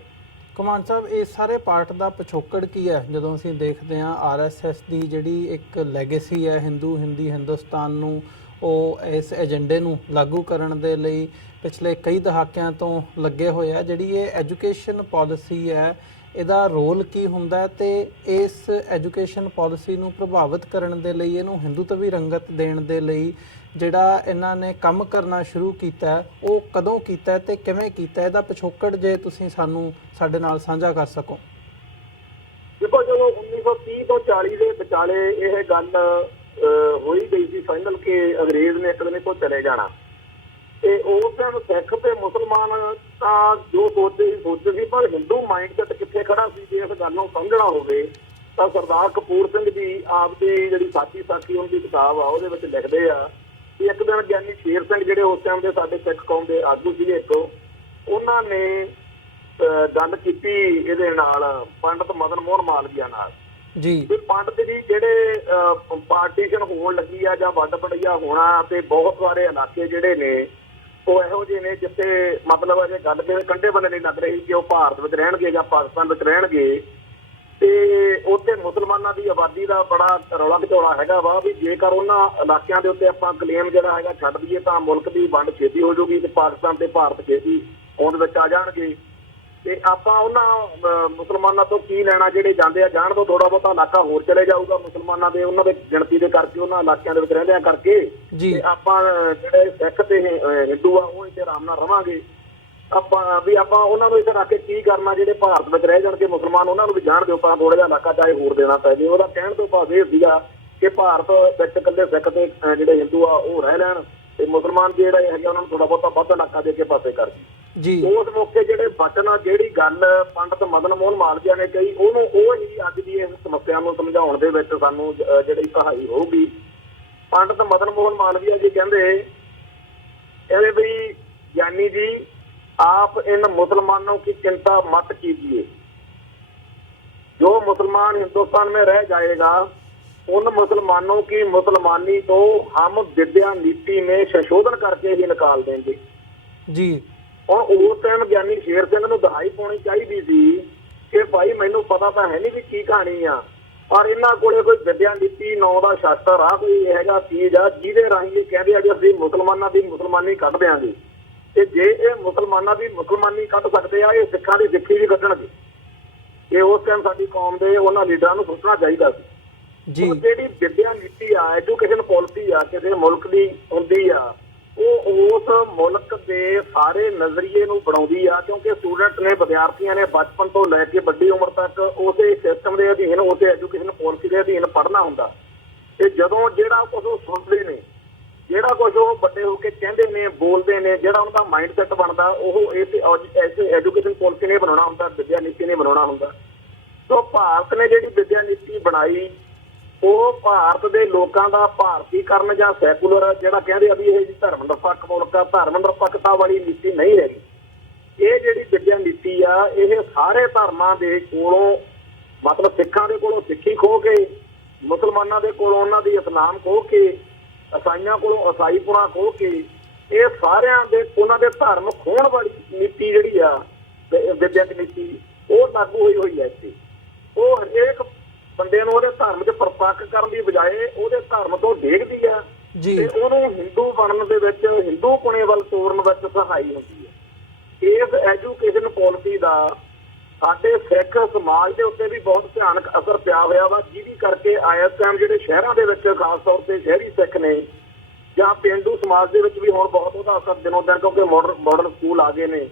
ਕਮਾਨ ਸਾਹਿਬ, ਇਹ ਸਾਰੇ ਪਾਰਟ ਦਾ ਪਿਛੋਕੜ ਕੀ ਹੈ? ਜਦੋਂ ਅਸੀਂ ਦੇਖਦੇ ਹਾਂ RSS ਦੀ ਜਿਹੜੀ ਇੱਕ ਲੈਗੇਸੀ ਹੈ ਹਿੰਦੁਸਤਾਨ ਨੂੰ ਉਹ ਇਸ ਏਜੰਡੇ ਨੂੰ ਲਾਗੂ ਕਰਨ ਦੇ ਲਈ ਪਿਛਲੇ ਕਈ ਦਹਾਕਿਆਂ ਤੋਂ ਲੱਗੇ ਹੋਏ ਆ, ਜਿਹੜੀ ਇਹ ਐਜੂਕੇਸ਼ਨ ਪਾਲਿਸੀ ਹੈ ਇਹਦਾ ਰੋਲ ਕੀ ਹੁੰਦਾ ਹੈ ਤੇ ਇਸ ਐਜੂਕੇਸ਼ਨ ਪਾਲਿਸੀ ਨੂੰ ਪ੍ਰਭਾਵਿਤ ਕਰਨ ਦੇ ਲਈ, ਇਹਨੂੰ ਹਿੰਦੂਤਵੀ ਰੰਗਤ ਦੇਣ ਦੇ ਲਈ ਜਿਹੜਾ ਇਹਨਾਂ ਨੇ ਕੰਮ ਕਰਨਾ ਸ਼ੁਰੂ ਕੀਤਾ ਉਹ ਕਦੋਂ ਕੀਤਾ ਤੇ ਕਿਵੇਂ ਕੀਤਾ? ਇਹਦਾ ਪਿਛੋਕੜ ਜੇ ਤੁਸੀਂ ਸਾਡੇ ਨਾਲ ਸਾਂਝਾ ਕਰ ਸਕੋ। ਦੇਖੋ, ਜਦੋਂ 1930 ਤੋਂ 40 ਦੇ ਵਿਚਾਲੇ ਇਹ ਗੱਲ ਹੋਈ ਗਈ ਸੀ ਫਾਈਨਲ ਕਿ ਅੰਗਰੇਜ਼ ਨੇ ਇੱਕ ਦਿਨ ਤੋਂ ਚਲੇ ਜਾਣਾ, ਤੇ ਉਸ ਟਾਈਮ ਸਿੱਖ ਤੇ ਮੁਸਲਮਾਨ ਤਾਂ ਜੋ ਸੋਚਦੇ ਸੀ, ਪਰ ਹਿੰਦੂ ਮਾਈਂਡ ਸੈਟ ਕਿੱਥੇ ਖੜਾ ਸੀ ਜੇ ਇਸ ਗੱਲ ਨੂੰ ਸਮਝਣਾ ਹੋਵੇ ਤਾਂ ਸਰਦਾਰ ਕਪੂਰ ਸਿੰਘ ਜੀ ਆਪਦੀ ਜਿਹੜੀ ਸਾਖੀ ਉਹਨਾਂ ਦੀ ਕਿਤਾਬ ਆ ਉਹਦੇ ਵਿੱਚ ਲਿਖਦੇ ਆ ਕਿ ਇੱਕ ਦਿਨ ਗਿਆਨੀ ਸ਼ੇਰ ਸਿੰਘ ਜਿਹੜੇ ਉਸ ਟਾਈਮ ਦੇ ਸਾਡੇ ਸਿੱਖ ਕੌਮ ਦੇ ਆਗੂ ਸੀਗੇ, ਉਹਨਾਂ ਨੇ ਗੱਲ ਕੀਤੀ ਇਹਦੇ ਨਾਲ ਪੰਡਤ ਮਦਨ ਮੋਹਨ ਮਾਲਵੀਆ ਨਾਲ ਜੀ। ਪੰਡਤ ਜੀ ਜਿਹੜੇ ਪਾਰਟੀਸ਼ਨ ਹੋਣ ਲੱਗੀ ਆ ਜਾਂ ਵੱਡ ਵਡਈਆ ਹੋਣਾ, ਤੇ ਬਹੁਤ ਸਾਰੇ ਇਲਾਕੇ ਜਿਹੜੇ ਨੇ ਉਹ ਇਹੋ ਜਿਹੇ ਨੇ ਜਿੱਥੇ ਮਤਲਬ ਅਜੇ ਗੱਲ ਦੇ ਕੰਢੇ ਬੰਨੇ ਨਹੀਂ ਲੱਗ ਰਹੀ ਕਿ ਉਹ ਭਾਰਤ ਵਿੱਚ ਰਹਿਣਗੇ ਜਾਂ ਪਾਕਿਸਤਾਨ ਵਿੱਚ ਰਹਿਣਗੇ, ਤੇ ਉੱਥੇ ਮੁਸਲਮਾਨਾਂ ਦੀ ਆਬਾਦੀ ਦਾ ਬੜਾ ਰੌਲਾ ਘਚੌਲਾ ਹੈਗਾ ਵਾ ਵੀ ਜੇਕਰ ਉਹਨਾਂ ਇਲਾਕਿਆਂ ਦੇ ਉੱਤੇ ਆਪਾਂ ਕਲੇਮ ਜਿਹੜਾ ਹੈਗਾ ਛੱਡ ਦਈਏ ਤਾਂ ਮੁਲਕ ਦੀ ਵੰਡ ਛੇਤੀ ਹੋ ਜਾਊਗੀ ਤੇ ਪਾਕਿਸਤਾਨ ਤੇ ਭਾਰਤ ਛੇਤੀ ਹੋਂਦ ਵਿੱਚ ਆ ਜਾਣਗੇ, ਤੇ ਆਪਾਂ ਉਹਨਾਂ ਮੁਸਲਮਾਨਾਂ ਤੋਂ ਕੀ ਲੈਣਾ, ਜਿਹੜੇ ਜਾਂਦੇ ਆ ਜਾਣ ਤੋਂ ਥੋੜਾ ਬਹੁਤਾ ਇਲਾਕਾ ਹੋਰ ਚਲੇ ਜਾਊਗਾ ਮੁਸਲਮਾਨਾਂ ਦੇ, ਉਹਨਾਂ ਦੇ ਗਿਣਤੀ ਦੇ ਕਰਕੇ, ਉਹਨਾਂ ਇਲਾਕਿਆਂ ਦੇ ਵਿੱਚ ਰਹਿੰਦਿਆਂ ਕਰਕੇ, ਤੇ ਆਪਾਂ ਜਿਹੜੇ ਸਿੱਖ ਤੇ ਹਿੰਦੂ ਆ ਉਹ ਇੱਥੇ ਆਰਾਮ ਨਾਲ ਰਵਾਂਗੇ। ਆਪਾਂ ਉਹਨਾਂ ਨੂੰ ਇੱਥੇ ਰੱਖ ਕੇ ਕੀ ਕਰਨਾ, ਜਿਹੜੇ ਭਾਰਤ ਵਿੱਚ ਰਹਿ ਜਾਣਗੇ ਮੁਸਲਮਾਨ ਉਹਨਾਂ ਨੂੰ ਵੀ ਜਾਣ ਦਿਓ, ਪਰ ਥੋੜਾ ਜਿਹਾ ਇਲਾਕਾ ਚਾਹੇ ਹੋਰ ਦੇਣਾ ਪੈ ਜੇ। ਉਹਦਾ ਕਹਿਣ ਤੋਂ ਭਾਵ ਇਹ ਸੀਗਾ ਕਿ ਭਾਰਤ ਵਿੱਚ ਇਕੱਲੇ ਸਿੱਖ ਤੇ ਜਿਹੜੇ ਹਿੰਦੂ ਆ ਉਹ ਰਹਿ ਲੈਣ ਤੇ ਮੁਸਲਮਾਨ ਜਿਹੜੇ ਹੈਗੇ ਉਹਨਾਂ ਨੂੰ ਥੋੜਾ ਬਹੁਤਾ ਵੱਧ ਇਲਾਕਾ ਦੇ ਕੇ ਪਾਸੇ ਕਰ ਜੀ। ਉਸ ਮੌਕੇ ਜਿਹੜੇ ਬਚਨ ਆ, ਜਿਹੜੀ ਗੱਲ ਪੰਡਤ ਮਦਨ ਮੋਹਨ ਮਾਲਵੀਆ ਨੇ ਕਹੀ, ਉਹ ਹੀ ਅੱਜ ਦੀ ਇਸ ਸਮੱਸਿਆ ਨੂੰ ਸਮਝਾਉਣ ਦੇ ਵਿੱਚ ਸਾਨੂੰ ਜਿਹੜੀ ਸਹਾਈ ਹੋਊਗੀ। ਪੰਡਤ ਮਦਨ ਮੋਹਨ ਮਾਲਵੀਆ ਜੀ ਕਹਿੰਦੇ ਇਹਦੇ ਵੀ ਗਿਆਨੀ जी आप इन मुसलमानों की चिंता मत कीजिए, जो मुसलमान हिंदुस्तान में रह जाएगा उन मुसलमानों की मुसलमानी तो हम विद्या नीति में संशोधन करके ही निकाल देंगे जी। और उस टाइम ज्ञानी शेर सिंह ਨੂੰ ਦਹਾਈ ਪਾਉਣੀ ਚਾਹੀਦੀ ਸੀ ਕਿ ਭਾਈ ਮੈਨੂੰ ਪਤਾ ਤਾਂ ਹੈ ਨਹੀਂ ਵੀ ਕੀ ਕਹਾਣੀ ਆ, ਪਰ ਇਹਨਾਂ ਕੋਲੇ ਕੋਈ ਵਿਦਿਆ ਨੀਤੀ ਨਾਂ ਦਾ ਸ਼ਾਸਤਰ ਆ, ਕੋਈ ਹੈਗਾ ਚੀਜ਼ ਆ ਜਿਹਦੇ ਰਾਹੀਂ ਇਹ ਕਹਿੰਦੇ ਆ ਕਿ ਅਸੀਂ ਮੁਸਲਮਾਨਾਂ ਦੀ ਮੁਸਲਮਾਨੀ ਕੱਢ ਦਿਆਂਗੇ, ਤੇ ਜੇ ਇਹ ਮੁਸਲਮਾਨਾਂ ਦੀ ਮੁਸਲਮਾਨੀ ਕੱਢ ਸਕਦੇ ਆ ਇਹ ਸਿੱਖਾਂ ਦੀ ਸਿੱਖੀ ਵੀ ਕੱਢਣਗੇ। ਇਹ ਉਸ ਟਾਈਮ ਸਾਡੀ ਕੌਮ ਦੇ ਉਹਨਾਂ ਲੀਡਰਾਂ ਨੂੰ ਸੋਚਣਾ ਚਾਹੀਦਾ ਸੀ ਜੀ। ਜਿਹੜੀ ਵਿਦਿਆ ਨੀਤੀ ਆ, ਐਜੂਕੇਸ਼ਨ ਪਾਲਿਸੀ ਆ ਕਿਸੇ ਮੁਲਕ ਦੀ ਹੁੰਦੀ ਆ, ਉਹ ਉਸ ਮੁਲਕ ਦੇ ਸਾਰੇ ਨਜ਼ਰੀਏ ਨੂੰ ਬਣਾਉਂਦੀ ਆ, ਕਿਉਂਕਿ ਸਟੂਡੈਂਟ ਨੇ, ਵਿਦਿਆਰਥੀਆਂ ਨੇ ਬਚਪਨ ਤੋਂ ਲੈ ਕੇ ਵੱਡੀ ਉਮਰ ਤੱਕ ਉਸੇ ਸਿਸਟਮ ਦੇ ਅਧੀਨ, ਉਸੇ ਐਜੂਕੇਸ਼ਨ ਪਾਲਿਸੀ ਦੇ ਅਧੀਨ ਪੜ੍ਹਨਾ ਹੁੰਦਾ, ਤੇ ਜਦੋਂ ਜਿਹੜਾ ਕੁਝ ਉਹ ਸੁਣਦੇ ਨੇ, ਜਿਹੜਾ ਕੁਝ ਉਹ ਵੱਡੇ ਹੋ ਕੇ ਕਹਿੰਦੇ ਨੇ, ਬੋਲਦੇ ਨੇ, ਜਿਹੜਾ ਉਹਨਾਂ ਦਾ ਮਾਈਂਡ ਸੈਟ ਬਣਦਾ ਉਹ ਐਸੇ ਐਜੂਕੇਸ਼ਨ ਪਾਲਿਸੀ ਨੇ ਬਣਾਉਣਾ ਹੁੰਦਾ, ਵਿਦਿਆ ਨੀਤੀ ਨੇ ਬਣਾਉਣਾ ਹੁੰਦਾ। ਸੋ ਭਾਰਤ ਨੇ ਜਿਹੜੀ ਵਿਦਿਆ ਨੀਤੀ ਬਣਾਈ ਉਹ ਭਾਰਤ ਦੇ ਲੋਕਾਂ ਦਾ ਭਾਰਤੀਕਰਨ ਜਾਂ ਸੈਕੂਲਰ ਜਿਹੜਾ ਕਹਿੰਦੇ ਆ ਵੀ ਇਹ ਧਰਮ ਨਿਰਪੱਖ ਮੁਲਕ ਆ, ਧਰਮ ਨਿਰਪੱਖਤਾ ਵਾਲੀ ਨੀਤੀ ਨਹੀਂ ਹੈਗੀ। ਇਹ ਜਿਹੜੀ ਵਿਦਿਆ ਨੀਤੀ ਆ ਇਹ ਸਾਰੇ ਧਰਮਾਂ ਦੇ ਕੋਲੋਂ, ਮਤਲਬ ਸਿੱਖਾਂ ਦੇ ਕੋਲੋਂ ਸਿੱਖੀ ਖੋਹ ਕੇ, ਮੁਸਲਮਾਨਾਂ ਦੇ ਕੋਲੋਂ ਉਹਨਾਂ ਦੀ ਇਸਲਾਮ ਖੋਹ ਕੇ, ਈਸਾਈਆਂ ਕੋਲੋਂ ਈਸਾਈਪੁਣਾ ਖੋਹ ਕੇ, ਇਹ ਸਾਰਿਆਂ ਦੇ ਉਹਨਾਂ ਦੇ ਧਰਮ ਖੋਹਣ ਵਾਲੀ ਨੀਤੀ ਜਿਹੜੀ ਆ ਵਿਦਿਅਕ ਨੀਤੀ ਉਹ ਲਾਗੂ ਹੋਈ ਹੈ ਇੱਥੇ। ਉਹ ਹਰੇਕ ਬੰਦੇ ਨੂੰ ਉਹਦੇ ਧਰਮ 'ਚ ਪ੍ਰਤੱਖ ਕਰਨ ਦੀ ਬਜਾਏ ਉਹਦੇ ਧਰਮ ਤੋਂ ਡੇਗਦੀ ਆ ਤੇ ਉਹਨੂੰ ਹਿੰਦੂ ਬਣਨ ਦੇ ਵਿੱਚ, ਹਿੰਦੂ ਪੁਣੇ ਵੱਲ ਤੋਰਨ ਵਿੱਚ ਸਹਾਈ ਹੁੰਦੀ ਹੈ। ਇਸ ਐਜੂਕੇਸ਼ਨ ਪਾਲਿਸੀ ਦਾ ਸਾਡੇ ਸਿੱਖ ਸਮਾਜ ਦੇ ਉੱਤੇ ਵੀ ਬਹੁਤ ਭਿਆਨਕ ਅਸਰ ਪਿਆ ਹੋਇਆ ਵਾ, ਜਿਹਦੀ ਕਰਕੇ ਇਸ ਟਾਈਮ ਜਿਹੜੇ ਸ਼ਹਿਰਾਂ ਦੇ ਵਿੱਚ ਖਾਸ ਤੌਰ ਤੇ ਸ਼ਹਿਰੀ ਸਿੱਖ ਨੇ ਜਾਂ ਪੇਂਡੂ ਸਮਾਜ ਦੇ ਵਿੱਚ ਵੀ ਹੁਣ ਬਹੁਤ ਉਹਦਾ ਅਸਰ ਦਿਨੋਂ ਦਿਨ, ਕਿਉਂਕਿ ਮਾਡਰਨ ਸਕੂਲ ਆ ਗਏ ਨੇ।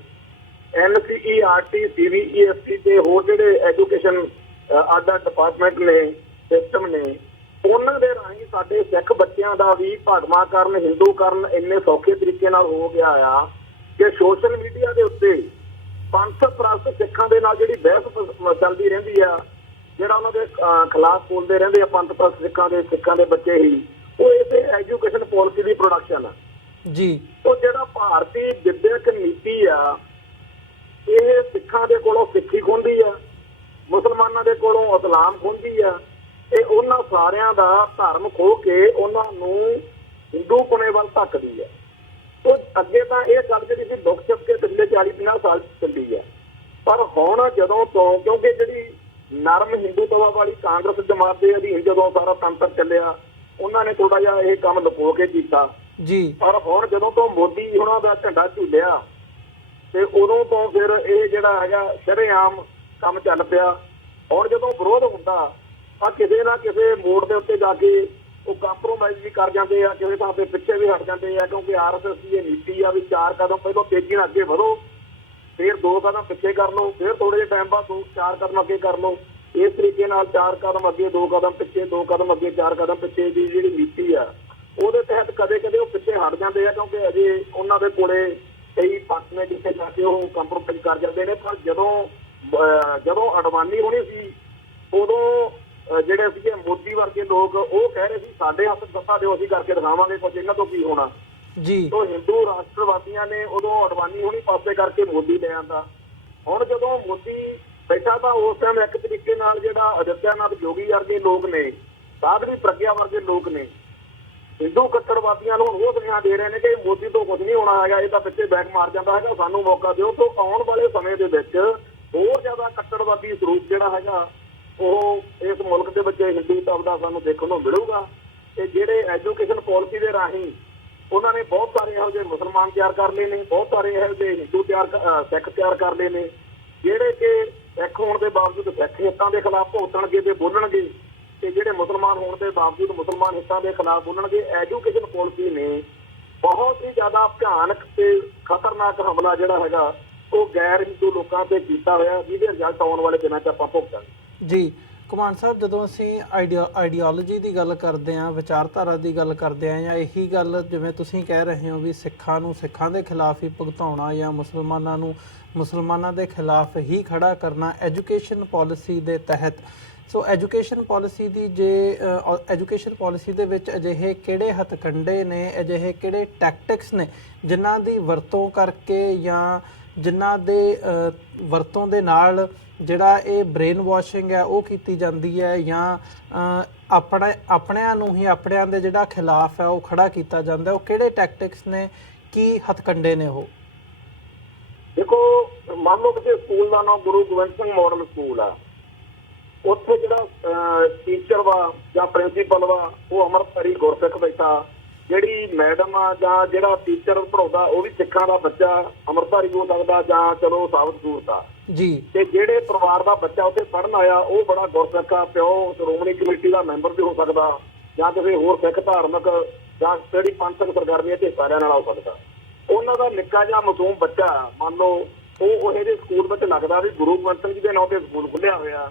NCERT CBSE ਤੇ ਹੋਰ ਜਿਹੜੇ ਐਜੂਕੇਸ਼ਨ ਆਡਾ ਡਿਪਾਰਟਮੈਂਟ ਨੇ, ਸਿਸਟਮ ਨੇ, ਉਹਨਾਂ ਦੇ ਰਾਹੀਂ ਸਾਡੇ ਸਿੱਖ ਬੱਚਿਆਂ ਦਾ ਵੀ ਭਗਵਾਂਕਰਨ, ਹਿੰਦੂਕਰਨ ਇੰਨੇ ਸੌਖੇ ਤਰੀਕੇ ਨਾਲ ਹੋ ਗਿਆ ਆ ਕਿ ਸੋਸ਼ਲ ਮੀਡੀਆ ਦੇ ਉੱਤੇ ਪੰਥ ਪ੍ਰਸਤ ਸਿੱਖਾਂ ਦੇ ਨਾਲ ਜਿਹੜੀ ਬਹਿਸ ਚੱਲਦੀ ਰਹਿੰਦੀ ਆ, ਜਿਹੜਾ ਉਹਨਾਂ ਦੇ ਖਿਲਾਫ ਬੋਲਦੇ ਰਹਿੰਦੇ ਆ ਪੰਥ ਪ੍ਰਸਤ ਸਿੱਖਾਂ ਦੇ ਬੱਚੇ ਹੀ, ਉਹ ਇਹਦੇ ਐਜੂਕੇਸ਼ਨ ਪਾਲਿਸੀ ਦੀ ਪ੍ਰੋਡਕਸ਼ਨ ਆ ਜੀ। ਉਹ ਜਿਹੜਾ ਭਾਰਤੀ ਵਿਦਿਅਕ ਨੀਤੀ ਆ, ਇਹ ਸਿੱਖਾਂ ਦੇ ਕੋਲੋਂ ਸਿੱਖੀ ਖੋਹਦੀ ਆ, ਮੁਸਲਮਾਨਾਂ ਦੇ ਕੋਲੋਂ ਇਸਲਾਮ ਖੋਹਦੀ ਆ। ਇਹ ਉਹਨਾਂ ਸਾਰਿਆਂ ਦਾ ਧਰਮ ਖੋਹ ਕੇ ਉਹਨਾਂ ਨੂੰ ਹਿੰਦੂਪੁਣੇ ਵੱਲ ਧੱਕਦੀ ਆ। ਉਹ ਅੱਗੇ ਤਾਂ ਇਹ ਗੱਲ ਜਿਹੜੀ ਸੀ ਦੁੱਖ ਚੁੱਕ ਕੇ ਪਿਛਲੇ 40-50 ਸਾਲ ਚੱਲੀ ਆ, ਪਰ ਹੁਣ ਜਦੋਂ ਤੋਂ, ਕਿਉਂਕਿ ਜਿਹੜੀ ਨਰਮ ਹਿੰਦੂਤਵਾ ਵਾਲੀ ਕਾਂਗਰਸ ਜਮਾਤ ਦੇ ਅਧੀਨ ਜਦੋਂ ਸਾਰਾ ਤੰਤਰ ਚੱਲਿਆ, ਉਹਨਾਂ ਨੇ ਥੋੜਾ ਜਿਹਾ ਇਹ ਕੰਮ ਲੁਕੋ ਕੇ ਕੀਤਾ ਜੀ। ਪਰ ਹੁਣ ਜਦੋਂ ਤੋਂ ਮੋਦੀ ਉਹਨਾਂ ਦਾ ਝੰਡਾ ਝੂਲਿਆ ਤੇ ਉਦੋਂ ਤੋਂ ਫਿਰ ਇਹ ਜਿਹੜਾ ਹੈਗਾ ਸ਼ਰੇਆਮ ਕੰਮ ਚੱਲ ਪਿਆ। ਹੁਣ ਜਦੋਂ ਵਿਰੋਧ ਹੁੰਦਾ ਆ, ਕਿਸੇ ਨਾ ਕਿਸੇ ਮੋੜ ਦੇ ਉੱਤੇ ਜਾ ਕੇ ਉਹ ਕੰਪਰੋਮਾਈਜ਼ ਵੀ ਕਰ ਜਾਂਦੇ ਆ, ਕਿਸੇ ਥਾਂ ਤੇ ਪਿੱਛੇ ਵੀ ਹਟ ਜਾਂਦੇ ਆ, ਕਿਉਂਕਿ RSS ਦੀ ਇਹ ਨੀਤੀ ਆ ਵੀ 4 ਕਦਮ ਪਹਿਲਾਂ ਤੇਜ਼ੀ ਨਾਲ ਅੱਗੇ ਵਧੋ, ਫਿਰ 2 ਕਦਮ ਪਿੱਛੇ ਕਰ ਲਓ, ਫਿਰ ਥੋੜੇ ਜਿਹੇ ਟਾਈਮ ਬਾਅਦ 4 ਕਦਮ ਅੱਗੇ ਕਰ ਲਓ। ਇਸ ਤਰੀਕੇ ਨਾਲ 4 ਕਦਮ ਅੱਗੇ, 2 ਕਦਮ ਪਿੱਛੇ, 2 ਕਦਮ ਅੱਗੇ, 4 ਕਦਮ ਪਿੱਛੇ ਦੀ ਜਿਹੜੀ ਨੀਤੀ ਆ, ਉਹਦੇ ਤਹਿਤ ਕਦੇ-ਕਦੇ ਉਹ ਪਿੱਛੇ ਹਟ ਜਾਂਦੇ ਆ, ਕਿਉਂਕਿ ਅਜੇ ਉਹਨਾਂ ਦੇ ਕੋਲੇ ਕਈ ਪੱਖ ਨੇ ਜਿੱਥੇ ਜਾ ਕੇ ਉਹ ਕੰਪਰੋਮਾਈਜ਼ ਕਰ ਜਾਂਦੇ ਨੇ। ਪਰ ਜਦੋਂ ਅਡਵਾਨੀ ਹੋਣੀ ਸੀ, ਉਦੋਂ ਜਿਹੜੇ ਸੀਗੇ ਮੋਦੀ ਵਰਗੇ ਲੋਕ ਉਹ ਕਹਿ ਰਹੇ ਸੀ ਸਾਡੇ ਹੱਥ ਸੱਤਾ ਦਿਓ, ਅਸੀਂ ਕਰਕੇ ਦਿਖਾਵਾਂਗੇ ਕੁਝ, ਇਹਨਾਂ ਤੋਂ ਕੀ ਹੋਣਾ ਜੀ। ਤੋਂ ਹਿੰਦੂ ਰਾਸ਼ਟਰਵਾਦੀਆਂ ਨੇ ਉਦੋਂ ਅਡਵਾਨੀ ਹੋਣੀ ਪਾਸੇ ਕਰਕੇ ਮੋਦੀ ਲੈ ਆਂਦਾ। ਹੁਣ ਜਦੋਂ ਮੋਦੀ ਬੈਠਾ ਤਾਂ ਉਸ ਟਾਈਮ ਇੱਕ ਤਰੀਕੇ ਨਾਲ ਜਿਹੜਾ ਆਦਿੱਤਿਆਨਾਥ ਯੋਗੀ ਵਰਗੇ ਲੋਕ ਨੇ, ਸਾਧਵੀ ਪ੍ਰਗਿਆ ਵਰਗੇ ਲੋਕ ਨੇ, ਹਿੰਦੂ ਕੱਟੜਵਾਦੀਆਂ ਨੂੰ ਉਹ ਸੁਨੇਹਾ ਦੇ ਰਹੇ ਨੇ ਕਿ ਮੋਦੀ ਤੋਂ ਕੁਝ ਨਹੀਂ ਹੋਣਾ ਹੈਗਾ, ਇਹ ਤਾਂ ਪਿੱਛੇ ਬੈਕ ਮਾਰ ਜਾਂਦਾ ਹੈਗਾ, ਸਾਨੂੰ ਮੌਕਾ ਦਿਓ। ਤੋਂ ਆਉਣ ਵਾਲੇ ਸਮੇਂ ਦੇ ਵਿੱਚ ਹੋਰ ਜ਼ਿਆਦਾ ਕੱਟੜਵਾਦੀ ਸਰੂਪ ਜਿਹੜਾ ਹੈਗਾ ਉਹ ਇਸ ਮੁਲਕ ਦੇ ਵਿੱਚ ਹਿੰਦੂਤਵ ਦਾ ਸਾਨੂੰ ਦੇਖਣ ਨੂੰ ਮਿਲੂਗਾ। ਤੇ ਜਿਹੜੇ ਐਜੂਕੇਸ਼ਨ ਪਾਲਿਸੀ ਦੇ ਰਾਹੀਂ ਉਹਨਾਂ ਨੇ ਬਹੁਤ ਸਾਰੇ ਇਹੋ ਜਿਹੇ ਮੁਸਲਮਾਨ ਤਿਆਰ ਕਰ ਲਏ ਨੇ, ਬਹੁਤ ਸਾਰੇ ਇਹੋ ਜਿਹੇ ਹਿੰਦੂ ਸਿੱਖ ਤਿਆਰ ਕਰ ਲਏ ਨੇ, ਜਿਹੜੇ ਕਿ ਸਿੱਖ ਹੋਣ ਦੇ ਬਾਵਜੂਦ ਸਿੱਖ ਹਿੱਤਾਂ ਦੇ ਖਿਲਾਫ ਭੁਗਤਣਗੇ ਤੇ ਬੋਲਣਗੇ, ਤੇ ਜਿਹੜੇ ਮੁਸਲਮਾਨ ਹੋਣ ਦੇ ਬਾਵਜੂਦ ਮੁਸਲਮਾਨ ਹਿੱਤਾਂ ਦੇ ਖਿਲਾਫ ਬੋਲਣਗੇ। ਐਜੂਕੇਸ਼ਨ ਪਾਲਿਸੀ ਨੇ ਬਹੁਤ ਹੀ ਜ਼ਿਆਦਾ ਭਿਆਨਕ ਤੇ ਖਤਰਨਾਕ ਹਮਲਾ ਜਿਹੜਾ ਹੈਗਾ ਉਹ ਗੈਰ ਹਿੰਦੂ ਲੋਕਾਂ ਤੇ ਕੀਤਾ ਹੋਇਆ, ਜਿਹਦੇ ਰਿਜ਼ਲਟ ਆਉਣ ਵਾਲੇ ਦਿਨਾਂ 'ਚ ਆਪਾਂ ਭੁਗਤਾਂਗੇ ਜੀ। ਕੁਮਾਨ ਸਾਹਿਬ, ਜਦੋਂ ਅਸੀਂ ਆਈਡੀਓਲੋਜੀ ਦੀ ਗੱਲ ਕਰਦੇ ਹਾਂ, ਵਿਚਾਰਧਾਰਾ ਦੀ ਗੱਲ ਕਰਦੇ ਹਾਂ, ਜਾਂ ਇਹੀ ਗੱਲ ਜਿਵੇਂ ਤੁਸੀਂ ਕਹਿ ਰਹੇ ਹੋ ਵੀ ਸਿੱਖਾਂ ਨੂੰ ਸਿੱਖਾਂ ਦੇ ਖਿਲਾਫ ਹੀ ਭੁਗਤਾਉਣਾ ਜਾਂ ਮੁਸਲਮਾਨਾਂ ਨੂੰ ਮੁਸਲਮਾਨਾਂ ਦੇ ਖਿਲਾਫ ਹੀ ਖੜਾ ਕਰਨਾ ਐਜੂਕੇਸ਼ਨ ਪਾਲਿਸੀ ਦੇ ਤਹਿਤ, ਸੋ ਐਜੂਕੇਸ਼ਨ ਪਾਲਿਸੀ ਦੇ ਵਿੱਚ ਅਜਿਹੇ ਕਿਹੜੇ ਹੱਥਕੰਡੇ ਨੇ, ਅਜਿਹੇ ਕਿਹੜੇ ਟੈਕਟਿਕਸ ਨੇ ਜਿਨ੍ਹਾਂ ਦੀ ਵਰਤੋਂ ਕਰਕੇ ਜਾਂ ਜਿਨ੍ਹਾਂ ਦੇ ਵਰਤੋਂ ਦੇ ਨਾਲ ਜਿਹੜਾ ਇਹ ਬ੍ਰੇਨ ਵਾਸ਼ਿੰਗ ਹੈ ਉਹ ਕੀਤੀ ਜਾਂਦੀ ਹੈ, ਜਾਂ ਆਪਣਿਆਂ ਨੂੰ ਹੀ ਆਪਣਿਆਂ ਦੇ ਜਿਹੜਾ ਖਿਲਾਫ ਹੈ ਉਹ ਖੜਾ ਕੀਤਾ ਜਾਂਦਾ, ਉਹ ਕਿਹੜੇ ਟੈਕਟਿਕਸ ਨੇ, ਕੀ ਹੱਥਕੰਡੇ ਨੇ ਉਹ? ਦੇਖੋ, ਮੰਨ ਲਓ ਕਿਸੇ ਸਕੂਲ ਦਾ ਨਾਮ ਗੁਰੂ ਗੋਬਿੰਦ ਸਿੰਘ ਮਾਡਲ ਸਕੂਲ ਆ, ਉੱਥੇ ਜਿਹੜਾ ਟੀਚਰ ਵਾ ਜਾਂ ਪ੍ਰਿੰਸੀਪਲ ਵਾ ਉਹ ਅੰਮ੍ਰਿਤਧਾਰੀ ਗੁਰਸਿੱਖ ਬੈਠਾ, ਜਿਹੜੀ ਮੈਡਮ ਆ ਜਾਂ ਜਿਹੜਾ ਟੀਚਰ ਪੜਾਉਂਦਾ ਉਹ ਵੀ ਸਿੱਖਾਂ ਦਾ ਬੱਚਾ ਅੰਮ੍ਰਿਤਧਾਰੀ ਹੋ ਸਕਦਾ ਜਾਂ ਚਲੋ ਸਾਬਤ ਸੂਰਤ ਆ ਜੀ। ਤੇ ਜਿਹੜੇ ਪਰਿਵਾਰ ਦਾ ਬੱਚਾ ਉੱਥੇ ਪੜ੍ਹਨ ਆਇਆ ਉਹ ਬੜਾ ਗੁਰਸਿੱਖ ਆ, ਪਿਓ ਸ਼੍ਰੋਮਣੀ ਕਮੇਟੀ ਦਾ ਮੈਂਬਰ ਵੀ ਹੋ ਸਕਦਾ ਜਾਂ ਕਿਸੇ ਹੋਰ ਸਿੱਖ ਧਾਰਮਿਕ ਜਾਂ ਜਿਹੜੀ ਪੰਥਕ ਸਰਗਰਮੀਆਂ 'ਚ ਹਿੱਸਾ ਲੈਣ ਵਾਲਾ ਹੋ ਸਕਦਾ। ਉਹਨਾਂ ਦਾ ਨਿੱਕਾ ਜਿਹਾ ਮਾਸੂਮ ਬੱਚਾ ਮੰਨ ਲਓ ਉਹ ਇਹਦੇ ਸਕੂਲ ਵਿੱਚ ਲੱਗਦਾ ਵੀ ਗੁਰੂ ਗੋਬਿੰਦ ਸਿੰਘ ਜੀ ਦੇ ਨਾਂ ਤੇ ਸਕੂਲ ਖੁੱਲਿਆ ਹੋਇਆ,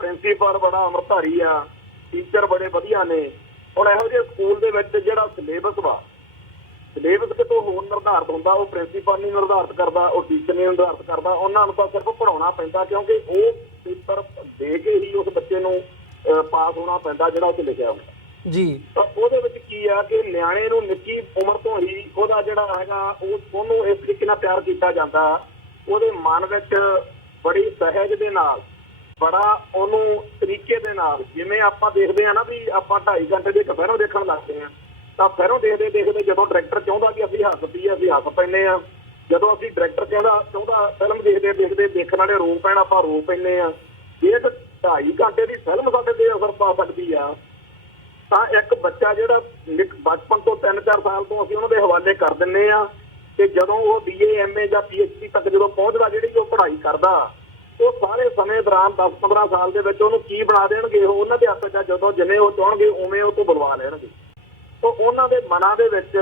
ਪ੍ਰਿੰਸੀਪਲ ਬੜਾ ਅੰਮ੍ਰਿਤਧਾਰੀ ਆ, ਟੀਚਰ ਬੜੇ ਵਧੀਆ ਨੇ। ਹੁਣ ਇਹੋ ਜਿਹੇ ਸਕੂਲ ਦੇ ਵਿੱਚ ਜਿਹੜਾ ਸਿਲੇਬਸ ਕਿਤੋਂ ਹੋਰ ਨਿਰਧਾਰਿਤ ਹੁੰਦਾ, ਉਹ ਪ੍ਰਿੰਸੀਪਲ ਨਹੀਂ ਨਿਰਧਾਰਿਤ ਕਰਦਾ, ਉਹ ਟੀਚਰ ਨਹੀਂ ਨਿਰਧਾਰਿਤ ਕਰਦਾ, ਉਹਨਾਂ ਨੂੰ ਤਾਂ ਸਿਰਫ ਪੜ੍ਹਾਉਣਾ ਪੈਂਦਾ, ਕਿਉਂਕਿ ਉਹ ਪੇਪਰ ਦੇ ਕੇ ਹੀ ਉਸ ਬੱਚੇ ਨੂੰ ਪਾਸ ਹੋਣਾ ਪੈਂਦਾ ਜਿਹੜਾ ਉੱਥੇ ਲਿਖਿਆ ਹੁੰਦਾ ਜੀ। ਤਾਂ ਉਹਦੇ ਵਿੱਚ ਕੀ ਆ ਕਿ ਨਿਆਣੇ ਨੂੰ ਨਿੱਕੀ ਉਮਰ ਤੋਂ ਹੀ ਉਹਦਾ ਜਿਹੜਾ ਹੈਗਾ ਉਹਨੂੰ ਇਸ ਤਰੀਕੇ ਨਾਲ ਪਿਆਰ ਕੀਤਾ ਜਾਂਦਾ, ਉਹਦੇ ਮਨ ਵਿੱਚ ਬੜੀ ਸਹਿਜ ਦੇ ਨਾਲ, ਬੜਾ ਉਹਨੂੰ ਤਰੀਕੇ ਦੇ ਨਾਲ, ਜਿਵੇਂ ਆਪਾਂ ਦੇਖਦੇ ਹਾਂ ਨਾ ਵੀ ਆਪਾਂ 2.5 ਘੰਟੇ ਦੀ ਫਿਲਮ ਦੇਖਣ ਲੱਗਦੇ ਹਾਂ, ਤਾਂ ਫਿਲਮ ਦੇਖਦੇ ਜਦੋਂ ਡਾਇਰੈਕਟਰ ਚਾਹੁੰਦਾ ਕਿ ਅਸੀਂ ਹੱਸ ਪਈਏ ਅਸੀਂ ਹੱਸ ਪੈਂਦੇ ਹਾਂ, ਜਦੋਂ ਅਸੀਂ ਡਾਇਰੈਕਟਰ ਚਾਹੁੰਦਾ ਫਿਲਮ ਦੇਖਦੇ ਦੇਖਣ ਵਾਲੇ ਰੋ ਪੈਣ ਆਪਾਂ ਰੋ ਪੈਂਦੇ ਹਾਂ। ਜੇ 2.5 ਘੰਟੇ ਦੀ ਫਿਲਮ ਸਾਡੇ ਤੇ ਅਸਰ ਪਾ ਸਕਦੀ ਆ, ਤਾਂ ਇੱਕ ਬੱਚਾ ਜਿਹੜਾ ਬਚਪਨ ਤੋਂ 3-4 ਸਾਲ ਤੋਂ ਅਸੀਂ ਉਹਨਾਂ ਦੇ ਹਵਾਲੇ ਕਰ ਦਿੰਦੇ ਆ, ਤੇ ਜਦੋਂ ਉਹ BA MA ਜਾਂ PhD ਤੱਕ ਜਦੋਂ ਪਹੁੰਚਦਾ ਜਿਹੜੀ ਉਹ ਪੜ੍ਹਾਈ ਕਰਦਾ, ਉਹ ਸਾਰੇ ਸਮੇਂ ਦੌਰਾਨ 10-15 ਸਾਲ ਦੇ ਵਿੱਚ ਉਹਨੂੰ ਕੀ ਬਣਾ ਦੇਣਗੇ ਉਹ ਉਹਨਾਂ ਦੇ ਹੱਥ 'ਚ, ਜਦੋਂ ਜਿਵੇਂ ਉਹ ਚਾਹਣਗੇ ਉਵੇਂ ਉਹ ਤੋਂ ਬੁਲਵਾ ਲੈਣਗੇ। ਤਾਂ ਉਹਨਾਂ ਦੇ ਮਨਾਂ ਦੇ ਵਿੱਚ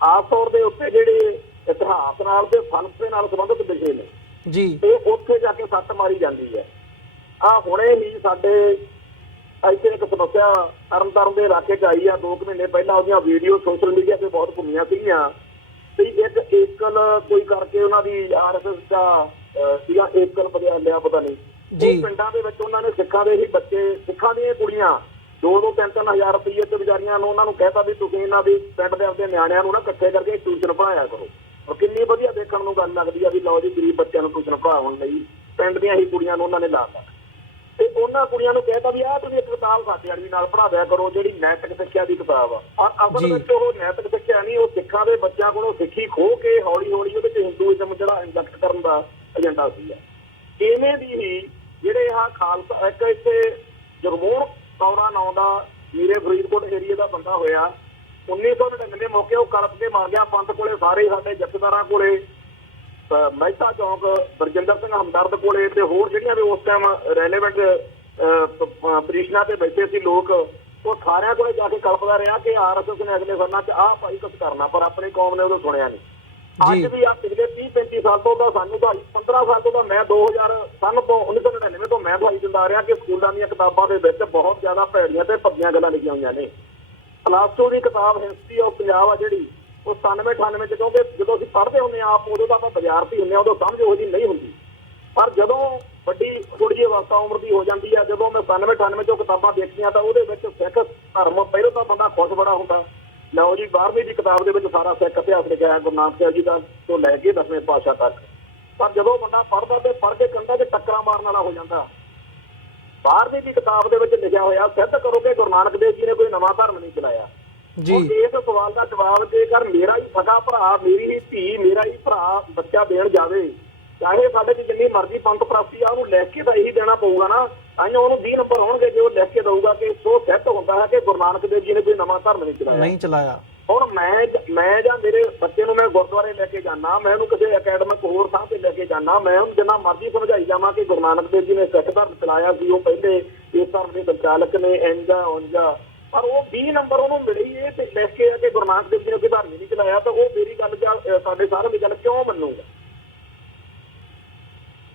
ਆਮ ਤੌਰ ਦੇ ਉੱਤੇ ਜਿਹੜੇ ਇਤਿਹਾਸ ਨਾਲ ਤੇ ਫਲਸਫੇ ਨਾਲ ਸੰਬੰਧਿਤ ਵਿਸ਼ੇ ਨੇ ਜੀ ਇਹ ਉੱਥੇ ਜਾ ਕੇ ਸੱਟ ਮਾਰੀ ਜਾਂਦੀ ਹੈ। ਹੁਣੇ ਹੀ ਸਾਡੇ ਇੱਥੇ ਇੱਕ ਸਮੱਸਿਆ ਤਰਨਤਾਰਨ ਦੇ ਇਲਾਕੇ 'ਚ ਆਈ ਆ, 2 ਮਹੀਨੇ ਪਹਿਲਾਂ ਉਹਦੀਆਂ ਵੀਡੀਓ ਸੋਸ਼ਲ ਮੀਡੀਆ ਤੇ ਬਹੁਤ ਘੁੰਮੀਆਂ ਸੀਗੀਆਂ ਤੇ ਇੱਕ ਏਕਲ ਕੋਈ ਕਰਕੇ ਉਹਨਾਂ ਦੀ RSS ਦਾ ਸੀਗਾ, ਏਕਲ ਬਦਿਆ ਲਿਆ ਪਤਾ ਨਹੀਂ ਜੀ। ਪਿੰਡਾਂ ਦੇ ਵਿੱਚ ਉਹਨਾਂ ਨੇ ਸਿੱਖਾਂ ਦੇ ਹੀ ਬੱਚੇ, ਸਿੱਖਾਂ ਦੀਆਂ ਕੁੜੀਆਂ 2-3 ਹਜ਼ਾਰ ਰੁਪਏ ਤੇ ਵਿਚਾਰੀਆਂ ਨੂੰ ਉਹਨਾਂ ਨੂੰ ਕਹਿਤਾ ਵੀ ਤੁਸੀਂ ਇਹਨਾਂ ਦੀ ਪਿੰਡ ਦੇ ਆਪਦੇ ਨਿਆਣਿਆਂ ਨੂੰ ਨਾ ਇਕੱਠੇ ਕਰਕੇ ਟਿਊਸ਼ਨ ਪੜ੍ਹਾਇਆ ਕਰੋ। ਔਰ ਕਿੰਨੀ ਵਧੀਆ ਦੇਖਣ ਨੂੰ ਗੱਲ ਲੱਗਦੀ ਆ ਵੀ ਲਓ ਜੀ ਗਰੀਬ ਬੱਚਿਆਂ ਨੂੰ ਟਿਊਸ਼ਨ ਪੜ੍ਹਾਉਣ ਲਈ ਪਿੰਡ ਦੀਆਂ ਹੀ ਕੁੜੀਆਂ ਨੂੰ ਉਹਨਾਂ ਨੇ ਲਾ ਦਿੱਤਾ ਤੇ ਉਹਨਾਂ ਕੁੜੀਆਂ ਨੂੰ ਕਹਿਤਾ ਵੀ ਆਹ ਤੁਸੀਂ ਇੱਕ ਕਿਤਾਬ ਸਾਡੇ ਵਾਲੀ ਨਾਲ ਪੜ੍ਹਾ ਦਿਆ ਕਰੋ ਜਿਹੜੀ ਨੈਤਿਕ ਸਿੱਖਿਆ ਦੀ ਕਿਤਾਬ ਆ। ਅਸਲ ਵਿੱਚ ਉਹ ਨੈਤਿਕ ਸਿੱਖਿਆ ਨਹੀਂ, ਉਹ ਸਿੱਖਾਂ ਦੇ ਬੱਚਿਆਂ ਕੋਲੋਂ ਸਿੱਖੀ ਖੋਹ ਕੇ ਹੌਲੀ ਹੌਲੀ ਉਹਦੇ 'ਚ ਹਿੰਦੂਇਜ਼ਮ ਜਿਹੜਾ ਇੰਜੈਕਟ ਕਰਨ ਦਾ ਏਜੰਡਾ ਸੀਗਾ। ਇਵੇਂ ਦੀ ਹੀ ਜਿਹੜੇ ਆਹ ਖਾਲਸਾ ਇੱਕ ਇੱਥੇ ਜਗਮੋਹਨ ਕੌੜਾ ਨਾਂ ਦਾ ਵੀਰੇ ਫਰੀਦਕੋਟ ਏਰੀਏ ਦਾ ਬੰਦਾ ਹੋਇਆ 1999 ਮੌਕੇ ਉਹ ਕਲਪ ਕੇ ਮਾਰ ਗਿਆ ਪੰਥ ਕੋਲੇ, ਸਾਰੇ ਸਾਡੇ ਜਥੇਦਾਰਾਂ ਕੋਲੇ, ਮਹਿਤਾ ਚੌਂਕ ਬਰਜਿੰਦਰ ਸਿੰਘ ਹਮਦਰਦ ਕੋਲੇ ਤੇ ਹੋਰ ਜਿਹੜੀਆਂ ਵੀ ਉਸ ਟਾਈਮ ਰੈਲੇਵੈਂਟ ਪੋਜੀਸ਼ਨਾਂ ਤੇ ਬੈਠੇ ਸੀ ਲੋਕ, ਉਹ ਸਾਰਿਆਂ ਕੋਲੇ ਜਾ ਕੇ ਕਲਪਦਾ ਰਿਹਾ ਕਿ RSS ਨੇ ਅਗਲੇ ਸਾਲਾਂ 'ਚ ਆਹ ਭਾਈ ਕੁਛ ਕਰਨਾ, ਪਰ ਆਪਣੀ ਕੌਮ ਨੇ ਉਦੋਂ ਸੁਣਿਆ ਨਹੀਂ। ਅੱਜ ਵੀ ਆ ਪਿਛਲੇ 30-35 ਸਾਲ ਤੋਂ ਤਾਂ ਸਾਨੂੰ ਤਾਂ 15 ਸਾਲ ਤੋਂ ਤਾਂ ਮੈਂ 2000 ਸਨ ਤੋਂ 1999 ਤੋਂ ਮੈਂ ਦਵਾਈ ਦਿੰਦਾ ਰਿਹਾ ਕਿ ਸਕੂਲਾਂ ਦੀਆਂ ਕਿਤਾਬਾਂ ਦੇ ਵਿੱਚ ਬਹੁਤ ਜ਼ਿਆਦਾ ਭੈੜੀਆਂ ਤੇ ਭੱਦੀਆਂ ਗੱਲਾਂ ਲਿਖੀਆਂ ਹੋਈਆਂ ਨੇ। ਕਲਾਸ 2 ਦੀ ਕਿਤਾਬ ਹਿਸਟਰੀ ਆਫ ਪੰਜਾਬ ਆ ਜਿਹੜੀ, ਉਹ 97-98 'ਚ, ਕਿਉਂਕਿ ਜਦੋਂ ਅਸੀਂ ਪੜ੍ਹਦੇ ਹੁੰਦੇ ਆ ਆਪ ਉਦੋਂ ਤਾਂ ਆਪਾਂ ਬਾਜ਼ਾਰ 'ਚ ਹੁੰਦੇ ਆ, ਉਦੋਂ ਸਮਝ ਉਹੋ ਜਿਹੀ ਨਹੀਂ ਹੁੰਦੀ। ਪਰ ਜਦੋਂ ਵੱਡੀ ਥੋੜ੍ਹੀ ਜਿਹੀ ਅਵਸਥਾ ਉਮਰ ਦੀ ਹੋ ਜਾਂਦੀ ਆ, ਜਦੋਂ ਮੈਂ 97-98 'ਚੋਂ ਕਿਤਾਬਾਂ ਦੇਖੀਆਂ ਤਾਂ ਉਹਦੇ ਵਿੱਚ ਸਿੱਖ ਧਰਮ ਪਹਿਲਾਂ ਤਾਂ ਬੰਦਾ ਖੁਸ਼ ਬੜਾ ਹੁੰਦਾ। ਲਓ ਜੀ 12ਵੀਂ ਦੀ ਕਿਤਾਬ ਦੇ ਵਿੱਚ ਸਾਰਾ ਸਿੱਖ ਇਤਿਹਾਸ ਲਿਖਿਆ ਗੁਰੂ ਨਾਨਕ ਸਾਹਿਬ ਜੀ ਦਾ ਤੋਂ ਲੈ ਕੇ 10ਵੇਂ ਪਾਤਸ਼ਾਹ ਤੱਕ। ਪਰ ਜਦੋਂ ਬੰਦਾ ਪੜ੍ਹਦਾ ਤੇ ਪੜ੍ਹ ਕੇ ਕੰਧਾਂ 'ਚ ਟੱਕਰਾਂ ਮਾਰਨ ਵਾਲਾ ਹੋ ਜਾਂਦਾ। 12ਵੀਂ ਦੀ ਕਿਤਾਬ ਦੇ ਵਿੱਚ ਲਿਖਿਆ ਹੋਇਆ ਸਿੱਧ ਕਰੋ ਕਿ ਗੁਰੂ ਨਾਨਕ ਦੇਵ ਜੀ ਨੇ ਕੋਈ ਨਵਾਂ ਧਰਮ ਨਹੀਂ ਚਲਾਇਆ। ਜੀ ਇਸ ਸਵਾਲ ਦਾ ਜਵਾਬ ਜੇਕਰ ਮੇਰਾ ਹੀ ਸਗਾ ਭਰਾ, ਮੇਰੀ ਹੀ ਧੀ, ਮੇਰਾ ਹੀ ਭਰਾ ਬੱਚਾ ਦੇਣ ਜਾਵੇ, ਚਾਹੇ ਸਾਡੇ 'ਚ ਜਿੰਨੀ ਮਰਜ਼ੀ ਪੰਥ ਪ੍ਰਾਪਤੀ ਆ, ਉਹਨੂੰ ਲਿਖ ਕੇ ਤਾਂ ਇਹੀ ਦੇਣਾ ਪਊਗਾ ਨਾ, ਤਾਂ ਉਹਨੂੰ 20 ਨੰਬਰ ਹੋਣਗੇ ਜੇ ਉਹ ਲਿਖ ਕੇ ਦਊਗਾ ਕਿ ਸੋ ਸਿੱਧ ਹੁੰਦਾ ਹੈ ਕਿ ਗੁਰੂ ਨਾਨਕ ਦੇਵ ਜੀ ਨੇ ਕੋਈ ਨਵਾਂ ਧਰਮ ਨਹੀਂ ਚਲਾਇਆ। ਹੁਣ ਮੈਂ ਜਾਂ ਮੇਰੇ ਬੱਚੇ ਨੂੰ ਮੈਂ ਗੁਰਦੁਆਰੇ ਲੈ ਕੇ ਜਾਣਾ, ਮੈਂ ਉਹਨੂੰ ਕਿਸੇ ਅਕੈਡਮਿਕ ਹੋਰ ਥਾਂ ਤੇ ਲੈ ਕੇ ਜਾਣਾ, ਮੈਂ ਉਹਨੂੰ ਜਿੰਨਾ ਮਰਜ਼ੀ ਸਮਝਾਈ ਜਾਵਾਂ ਕਿ ਗੁਰੂ ਨਾਨਕ ਦੇਵ ਜੀ ਨੇ ਸਿੱਖ ਧਰਮ ਚਲਾਇਆ ਸੀ, ਉਹ ਪਹਿਲੇ ਇਸ ਧਰਮ ਦੇ ਸੰਚਾਲਕ ਨੇ, ਇੰਜਾ ਉਂਜਾ, ਪਰ ਉਹ 20 ਨੰਬਰ ਉਹਨੂੰ ਮਿਲੀ ਇਹ ਤੇ ਲਿਖ ਕੇ ਕਿ ਗੁਰੂ ਨਾਨਕ ਦੇਵ ਜੀ ਨੇ ਕੋਈ ਧਰਮ ਨਹੀਂ ਚਲਾਇਆ, ਤਾਂ ਉਹ ਮੇਰੀ ਗੱਲ ਸਾਡੇ ਸਾਰਿਆਂ ਦੀ ਗੱਲ ਕਿਉਂ ਮੰਨੂਗਾ?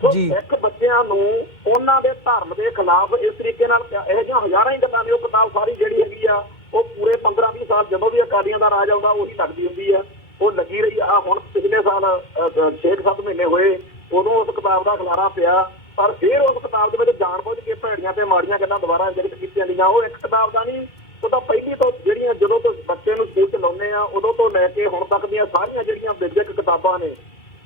ਇੱਕ ਬੱਚਿਆਂ ਨੂੰ ਉਹਨਾਂ ਦੇ ਧਰਮ ਦੇ ਖਿਲਾਫ ਇਸ ਤਰੀਕੇ ਨਾਲ ਇਹੋ ਜਿਹੀਆਂ ਹਜ਼ਾਰਾਂ ਹੀ ਗੱਲਾਂ ਨੇ। ਉਹ ਕਿਤਾਬ ਸਾਰੀ ਜਿਹੜੀ ਹੈਗੀ ਆ ਉਹ ਪੂਰੇ 15-20 ਸਾਲ ਜਦੋਂ ਵੀ ਅਕਾਲੀਆਂ ਦਾ ਰਾਜ ਆਉਂਦਾ ਉਹੀ ਲੱਗਦੀ ਹੁੰਦੀ ਆ, ਉਹ ਲੱਗੀ ਰਹੀ ਆ। ਹੁਣ ਪਿਛਲੇ ਸਾਲ 6-7 ਮਹੀਨੇ ਹੋਏ ਉਦੋਂ ਉਸ ਕਿਤਾਬ ਦਾ ਖਿਲਾਰਾ ਪਿਆ, ਪਰ ਫਿਰ ਉਸ ਕਿਤਾਬ ਦੇ ਵਿੱਚ ਜਾਣਬੁੱਝ ਕੇ ਭੈੜੀਆਂ ਤੇ ਮਾੜੀਆਂ ਗੱਲਾਂ ਦੁਬਾਰਾ ਇੰਜੈਕਟ ਕੀਤੀਆਂ ਗਈਆਂ। ਉਹ ਇੱਕ ਕਿਤਾਬ ਦਾ ਨਹੀਂ, ਉਹ ਤਾਂ ਪਹਿਲੀ ਤੋਂ ਜਿਹੜੀਆਂ ਜਦੋਂ ਤੋਂ ਬੱਚੇ ਨੂੰ ਸਕੂਲ 'ਚ ਲਾਉਂਦੇ ਆ ਉਦੋਂ ਤੋਂ ਲੈ ਕੇ ਹੁਣ ਤੱਕ ਦੀਆਂ ਸਾਰੀਆਂ ਜਿਹੜੀਆਂ ਵਿਦਿਅਕ ਕਿਤਾਬਾਂ ਨੇ,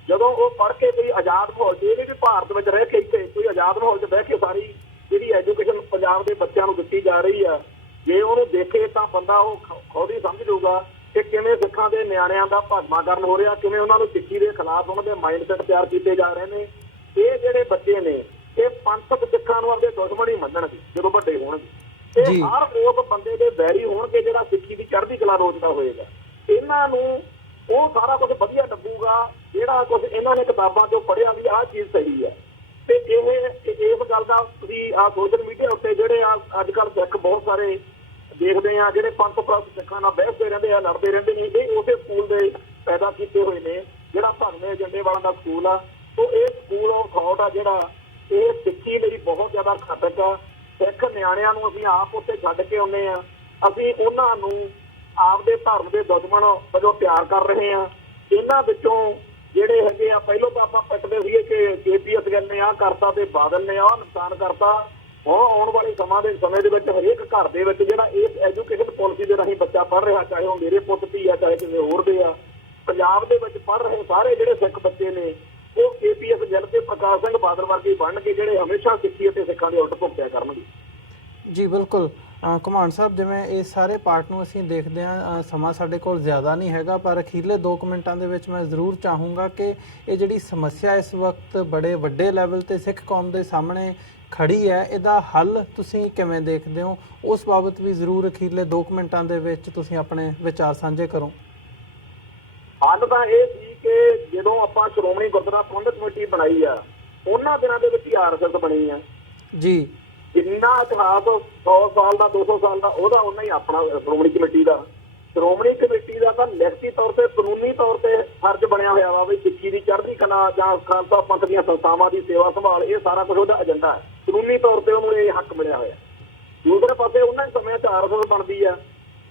ਜਦੋਂ ਉਹ ਪੜ੍ਹ ਕੇ ਕੋਈ ਆਜ਼ਾਦ ਮਾਹੌਲ 'ਚ, ਇਹ ਵੀ ਭਾਰਤ ਵਿੱਚ ਰਹਿ ਕੇ ਕੋਈ ਆਜ਼ਾਦ ਮਾਹੌਲ 'ਚ ਬਹਿ ਕੇ ਸਾਰੀ ਜਿਹੜੀ ਐਜੂਕੇਸ਼ਨ ਪੰਜਾਬ ਦੇ ਬੱਚਿਆਂ ਨੂੰ ਦਿੱਤੀ ਜਾ ਰਹੀ ਆ, ਜੇ ਉਹਨੂੰ ਦੇਖੇ ਤਾਂ ਬੰਦਾ ਉਹ ਖੁਦ ਹੀ ਸਮਝ ਲਊਗਾ ਕਿ ਕਿਵੇਂ ਸਿੱਖਾਂ ਦੇ ਨਿਆਣਿਆਂ ਦਾ ਭਾਗਮਾਕਰਨ ਹੋ ਰਿਹਾ, ਕਿਵੇਂ ਉਹਨਾਂ ਨੂੰ ਸਿੱਖੀ ਦੇ ਖਿਲਾਫ ਉਹਨਾਂ ਦੇ ਮਾਈਂਡਸੈਟ ਤਿਆਰ ਕੀਤੇ ਜਾ ਰਹੇ ਨੇ। ਇਹ ਜਿਹੜੇ ਬੱਚੇ ਨੇ ਇਹ ਪੰਥਕ ਸਿੱਖਾਂ ਨੂੰ ਆਪਣੇ ਦੁਸ਼ਮਣ ਹੀ ਮੰਨਣਗੇ ਜਦੋਂ ਵੱਡੇ ਹੋਣਗੇ। ਇਹ ਹਰ ਉਸ ਬੰਦੇ ਦੇ ਵੈਰੀ ਹੋਣਗੇ ਜਿਹੜਾ ਸਿੱਖੀ ਦੀ ਚੜ੍ਹਦੀ ਕਲਾ ਰੋਚਦਾ ਹੋਏਗਾ। ਇਹਨਾਂ ਨੂੰ ਉਹ ਸਾਰਾ ਕੁਝ ਵਧੀਆ ਲੱਗੂਗਾ ਜਿਹੜਾ ਕੁਝ ਇਹਨਾਂ ਨੇ ਕਿਤਾਬਾਂ 'ਚੋਂ ਪੜ੍ਹਿਆ ਵੀ ਆਹ ਚੀਜ਼ ਸਹੀ ਹੈ। ਤੇ ਇਸ ਗੱਲ ਦਾ ਤੁਸੀਂ ਆਹ ਸੋਸ਼ਲ ਮੀਡੀਆ ਉੱਤੇ ਜਿਹੜੇ ਅੱਜ ਕੱਲ੍ਹ ਸਿੱਖ ਬਹੁਤ ਸਾਰੇ ਦੇਖਦੇ ਆ, ਜਿਹੜੇ ਪੰਥ ਪ੍ਰਾਪਤ ਸਿੱਖਾਂ ਨਾਲ ਬਹਿਸਦੇ ਰਹਿੰਦੇ ਆ, ਲੜਦੇ ਰਹਿੰਦੇ ਨੇ, ਇਹ ਉਸੇ ਸਕੂਲ ਦੇ ਪੈਦਾ ਕੀਤੇ ਹੋਏ ਨੇ ਜਿਹੜਾ ਭਰਵੇਂ ਏਜੰਡੇ ਵਾਲਾ ਦਾ ਸਕੂਲ ਆ। ਸੋ ਇਹ ਸਕੂਲ ਆਫ ਥਾਟ ਆ ਜਿਹੜਾ ਇਹ ਸਿੱਖੀ ਲਈ ਬਹੁਤ ਜ਼ਿਆਦਾ ਘਾਤਕ ਆ। ਸਿੱਖ ਨਿਆਣਿਆਂ ਨੂੰ ਅਸੀਂ ਆਪ ਉੱਤੇ ਛੱਡ ਕੇ ਆਉਂਦੇ ਆ, ਅਸੀਂ ਉਹਨਾਂ ਨੂੰ ਆਪਦੇ ਧਰਮ ਦੇ ਦੁਸ਼ਮਣ ਵਜੋਂ ਤਿਆਰ ਕਰ ਰਹੇ ਆ। ਇਹਨਾਂ ਵਿੱਚੋਂ ਜਿਹੜੇ ਹੈਗੇ ਆ, ਪਹਿਲਾਂ ਤਾਂ ਆਪਾਂ ਪਿੱਟਦੇ ਸੀਗੇ ਕਿ KPS ਗੱਲ ਨੇ ਆਹ ਕਰਤਾ ਤੇ ਬਾਦਲ ਨੇ ਆਹ ਨੁਕਸਾਨ ਕਰਤਾ। ਹੁਣ ਆਉਣ ਵਾਲੇ ਸਮੇਂ ਦੇ ਵਿੱਚ ਹਰੇਕ ਘਰ ਦੇ ਵਿੱਚ ਜਿਹੜਾ ਇਸ ਐਜੂਕੇਸ਼ਨ ਪਾਲਿਸੀ ਦੇ ਰਾਹੀਂ ਬੱਚਾ ਪੜ੍ਹ ਰਿਹਾ, ਚਾਹੇ ਉਹ ਮੇਰੇ ਪੁੱਤ ਦੀ ਆ ਚਾਹੇ ਕਿਸੇ ਹੋਰ ਦੇ ਆ, ਪੰਜਾਬ ਦੇ ਵਿੱਚ ਪੜ੍ਹ ਰਹੇ ਸਾਰੇ ਜਿਹੜੇ ਸਿੱਖ ਬੱਚੇ ਨੇ ਉਹ KPS ਗੱਲ ਤੇ ਪ੍ਰਕਾਸ਼ ਸਿੰਘ ਬਾਦਲ ਵਰਗੇ ਬਣਨਗੇ ਜਿਹੜੇ ਹਮੇਸ਼ਾ ਸਿੱਖੀ ਅਤੇ ਸਿੱਖਾਂ ਦੇ ਉਲਟ ਭੁਗਤਿਆ ਕਰਨਗੇ। ਜੀ ਬਿਲਕੁਲ। ਘੁਮਾਣ ਸਾਹਿਬ, ਜਿਵੇਂ ਇਸ ਸਾਰੇ ਪਾਰਟ ਨੂੰ ਅਸੀਂ ਦੇਖਦੇ ਹਾਂ, ਸਮਾਂ ਸਾਡੇ ਕੋਲ ਜ਼ਿਆਦਾ ਨਹੀਂ ਹੈਗਾ, ਪਰ ਅਖੀਰਲੇ 2 ਮਿੰਟਾਂ ਦੇ ਵਿੱਚ ਮੈਂ ਜ਼ਰੂਰ ਚਾਹੂੰਗਾ ਕਿ ਇਹ ਜਿਹੜੀ ਸਮੱਸਿਆ ਇਸ ਵਕਤ ਬੜੇ ਵੱਡੇ ਲੈਵਲ 'ਤੇ ਸਿੱਖ ਕੌਮ ਦੇ ਸਾਹਮਣੇ ਖੜੀ ਹੈ, ਇਹਦਾ ਹੱਲ ਤੁਸੀਂ ਕਿਵੇਂ ਦੇਖਦੇ ਹੋ? ਉਸ ਬਾਬਤ ਵੀ ਜ਼ਰੂਰ ਅਖੀਰਲੇ 2 ਮਿੰਟਾਂ ਦੇ ਵਿੱਚ ਤੁਸੀਂ ਆਪਣੇ ਵਿਚਾਰ ਸਾਂਝੇ ਕਰੋ। ਹੱਲ ਤਾਂ ਇਹ ਸੀ ਕਿ ਜਦੋਂ ਆਪਾਂ ਸ਼੍ਰੋਮਣੀ ਗੁਰਦੁਆਰਾ ਪ੍ਰਬੰਧਕ ਕਮੇਟੀ ਬਣਾਈ ਆ, ਉਹਨਾਂ ਦਿਨਾਂ ਦੇ ਵਿੱਚ ਹੀ RSS ਬਣੀ ਆ ਜੀ, ਜਿੰਨਾ ਇਤਿਹਾਸ 100 ਸਾਲ ਦਾ 200 ਸਾਲ ਦਾ ਉਹਦਾ ਉਹਨਾਂ ਹੀ ਆਪਣਾ ਸ਼੍ਰੋਮਣੀ ਕਮੇਟੀ ਦਾ ਤਾਂ ਲਿਖਤੀ ਤੌਰ ਤੇ ਕਾਨੂੰਨੀ ਤੌਰ ਤੇ ਫਰਜ਼ ਬਣਿਆ ਹੋਇਆ ਵਾ ਵੀ ਸਿੱਖੀ ਦੀ ਚੜ੍ਹਦੀ ਕਲਾ ਜਾਂ ਖਾਲਸਾ ਪੰਥ ਦੀਆਂ ਸੰਸਥਾਵਾਂ ਦੀ ਸੇਵਾ ਸੰਭਾਲ, ਇਹ ਸਾਰਾ ਕੁਝ ਉਹਦਾ ਏਜੰਡਾ ਹੈ। ਕਾਨੂੰਨੀ ਤੌਰ ਤੇ ਉਹਨੂੰ ਇਹ ਹੱਕ ਮਿਲਿਆ ਹੋਇਆ। ਦੂਸਰੇ ਪਾਸੇ ਉਹਨਾਂ ਦੇ ਸਮੇਂ 'ਚ RSS ਬਣਦੀ ਆ।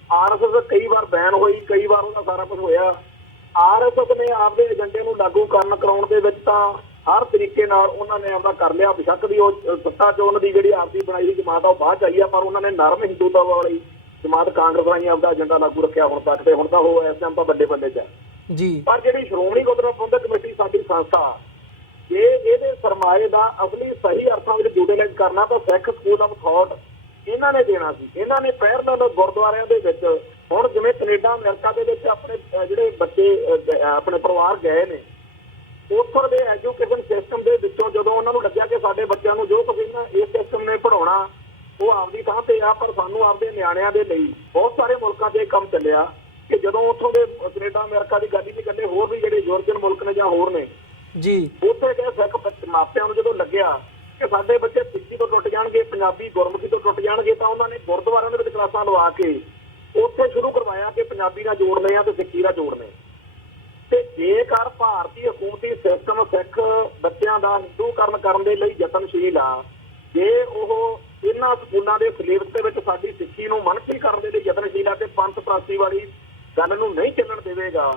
RSS ਕਈ ਵਾਰ ਬੈਨ ਹੋਈ, ਕਈ ਵਾਰ ਉਹਦਾ ਸਾਰਾ ਕੁਝ ਹੋਇਆ। RSS ਨੇ ਆਪਦੇ ਏਜੰਡੇ ਨੂੰ ਲਾਗੂ ਕਰਾਉਣ ਦੇ ਵਿੱਚ ਤਾਂ ਹਰ ਤਰੀਕੇ ਨਾਲ ਉਹਨਾਂ ਨੇ ਆਪਦਾ ਕਰ ਲਿਆ। ਬੇਸ਼ੱਕ ਦੀ ਉਹ ਸੱਤਾ 'ਚ ਉਹਨਾਂ ਦੀ ਜਿਹੜੀ ਆਪਦੀ ਬਣਾਈ ਹੋਈ ਜਮਾਤ ਆ ਉਹ ਬਾਅਦ 'ਚ ਆਈ ਆ, ਪਰ ਉਹਨਾਂ ਨੇ ਨਰਮ ਹਿੰਦੂਤਾ ਵਾਲੀ ਜਮਾਤ ਕਾਂਗਰਸ ਰਾਹੀਂ ਆਪਦਾ ਏਜੰਡਾ ਲਾਗੂ ਰੱਖਿਆ ਹੁਣ ਤੱਕ, ਤੇ ਹੁਣ ਤਾਂ ਉਹ ਇਸ ਟਾਈਮ ਤਾਂ ਵੱਡੇ ਬੰਦੇ 'ਚ ਹੈ ਜੀ। ਪਰ ਜਿਹੜੀ ਸ਼੍ਰੋਮਣੀ ਗੁਰਦੁਆਰਾ ਪ੍ਰਬੰਧਕ ਕਮੇਟੀ ਸਾਡੀ ਸੰਸਥਾ, ਜੇ ਇਹਦੇ ਸਰਮਾਏ ਦਾ ਅਸਲੀ ਸਹੀ ਅਰਥਾਂ ਵਿੱਚ ਯੂਟੀਲਾਈਜ਼ ਕਰਨਾ ਤਾਂ ਸਿੱਖ ਸਕੂਲ ਆਫ ਥਾਟ ਇਹਨਾਂ ਨੇ ਦੇਣਾ ਸੀ। ਇਹਨਾਂ ਨੇ ਪੈਰਲਲ ਗੁਰਦੁਆਰਿਆਂ ਦੇ ਵਿੱਚ, ਹੁਣ ਜਿਵੇਂ ਕੈਨੇਡਾ ਅਮਰੀਕਾ ਦੇ ਵਿੱਚ ਆਪਣੇ ਜਿਹੜੇ ਬੱਚੇ ਆਪਣੇ ਪਰਿਵਾਰ ਗਏ ਨੇ, ਉੱਥੋਂ ਦੇ ਐਜੂਕੇਸ਼ਨ ਸਿਸਟਮ ਦੇ ਵਿੱਚੋਂ ਜਦੋਂ ਉਹਨਾਂ ਨੂੰ ਲੱਗਿਆ ਕਿ ਸਾਡੇ ਬੱਚਿਆਂ ਨੂੰ ਜੋ ਕੁਝ ਇਸ ਸਿਸਟਮ ਨੇ ਪੜ੍ਹਾਉਣਾ ਉਹ ਆਪਦੀ ਥਾਂ ਤੇ ਆ, ਪਰ ਸਾਨੂੰ ਆਪਦੇ ਨਿਆਣਿਆਂ ਦੇ ਲਈ ਬਹੁਤ ਸਾਰੇ ਮੁਲਕਾਂ 'ਚ ਇਹ ਕੰਮ ਚੱਲਿਆ ਕਿ ਜਦੋਂ ਉੱਥੋਂ ਦੇ ਕੈਨੇਡਾ ਅਮਰੀਕਾ ਦੀ ਗੱਲ ਹੀ ਨਹੀਂ ਕਰਦੇ, ਹੋਰ ਵੀ ਜਿਹੜੇ ਯੂਰਪੀਅਨ ਮੁਲਕ ਨੇ ਜਾਂ ਹੋਰ ਨੇ ਜੀ, ਉੱਥੇ ਗਏ ਸਿੱਖ ਮਾਪਿਆਂ ਨੂੰ ਜਦੋਂ ਲੱਗਿਆ ਕਿ ਸਾਡੇ ਬੱਚੇ ਸਿੱਖੀ ਤੋਂ ਟੁੱਟ ਜਾਣਗੇ, ਪੰਜਾਬੀ ਗੁਰਮੁਖੀ ਤੋਂ ਟੁੱਟ ਜਾਣਗੇ, ਤਾਂ ਉਹਨਾਂ ਨੇ ਗੁਰਦੁਆਰਿਆਂ ਦੇ ਵਿੱਚ ਕਲਾਸਾਂ ਲਵਾ ਕੇ ਉੱਥੇ ਸ਼ੁਰੂ ਕਰਵਾਇਆ ਕਿ ਪੰਜਾਬੀ ਨਾਲ ਜੋੜਨੇ ਆ ਤੇ ਸਿੱਖੀ ਨਾਲ ਜੋੜਨੇ। ਤੇ ਜੇਕਰ ਭਾਰਤੀ ਹਕੂਮਤੀ ਸਿਸਟਮ ਸਿੱਖ ਬੱਚਿਆਂ ਦਾ ਹਿੰਦੂਕਰਨ ਕਰਨ ਦੇ ਲਈ ਯਤਨਸ਼ੀਲ ਆ, ਜੇ ਉਹ ਇਹਨਾਂ ਸਕੂਲਾਂ ਦੇ ਸਿਲੇਬਸ ਦੇ ਵਿੱਚ ਸਾਡੀ ਸਿੱਖੀ ਨੂੰ ਮਨਫੀ ਕਰਨ ਦੇ ਲਈ ਯਤਨਸ਼ੀਲ ਆ ਤੇ ਪੰਥ ਪ੍ਰਾਸਤੀ ਵਾਲੀ ਗੱਲ ਨੂੰ ਨਹੀਂ ਚੱਲਣ ਦੇਵੇਗਾ,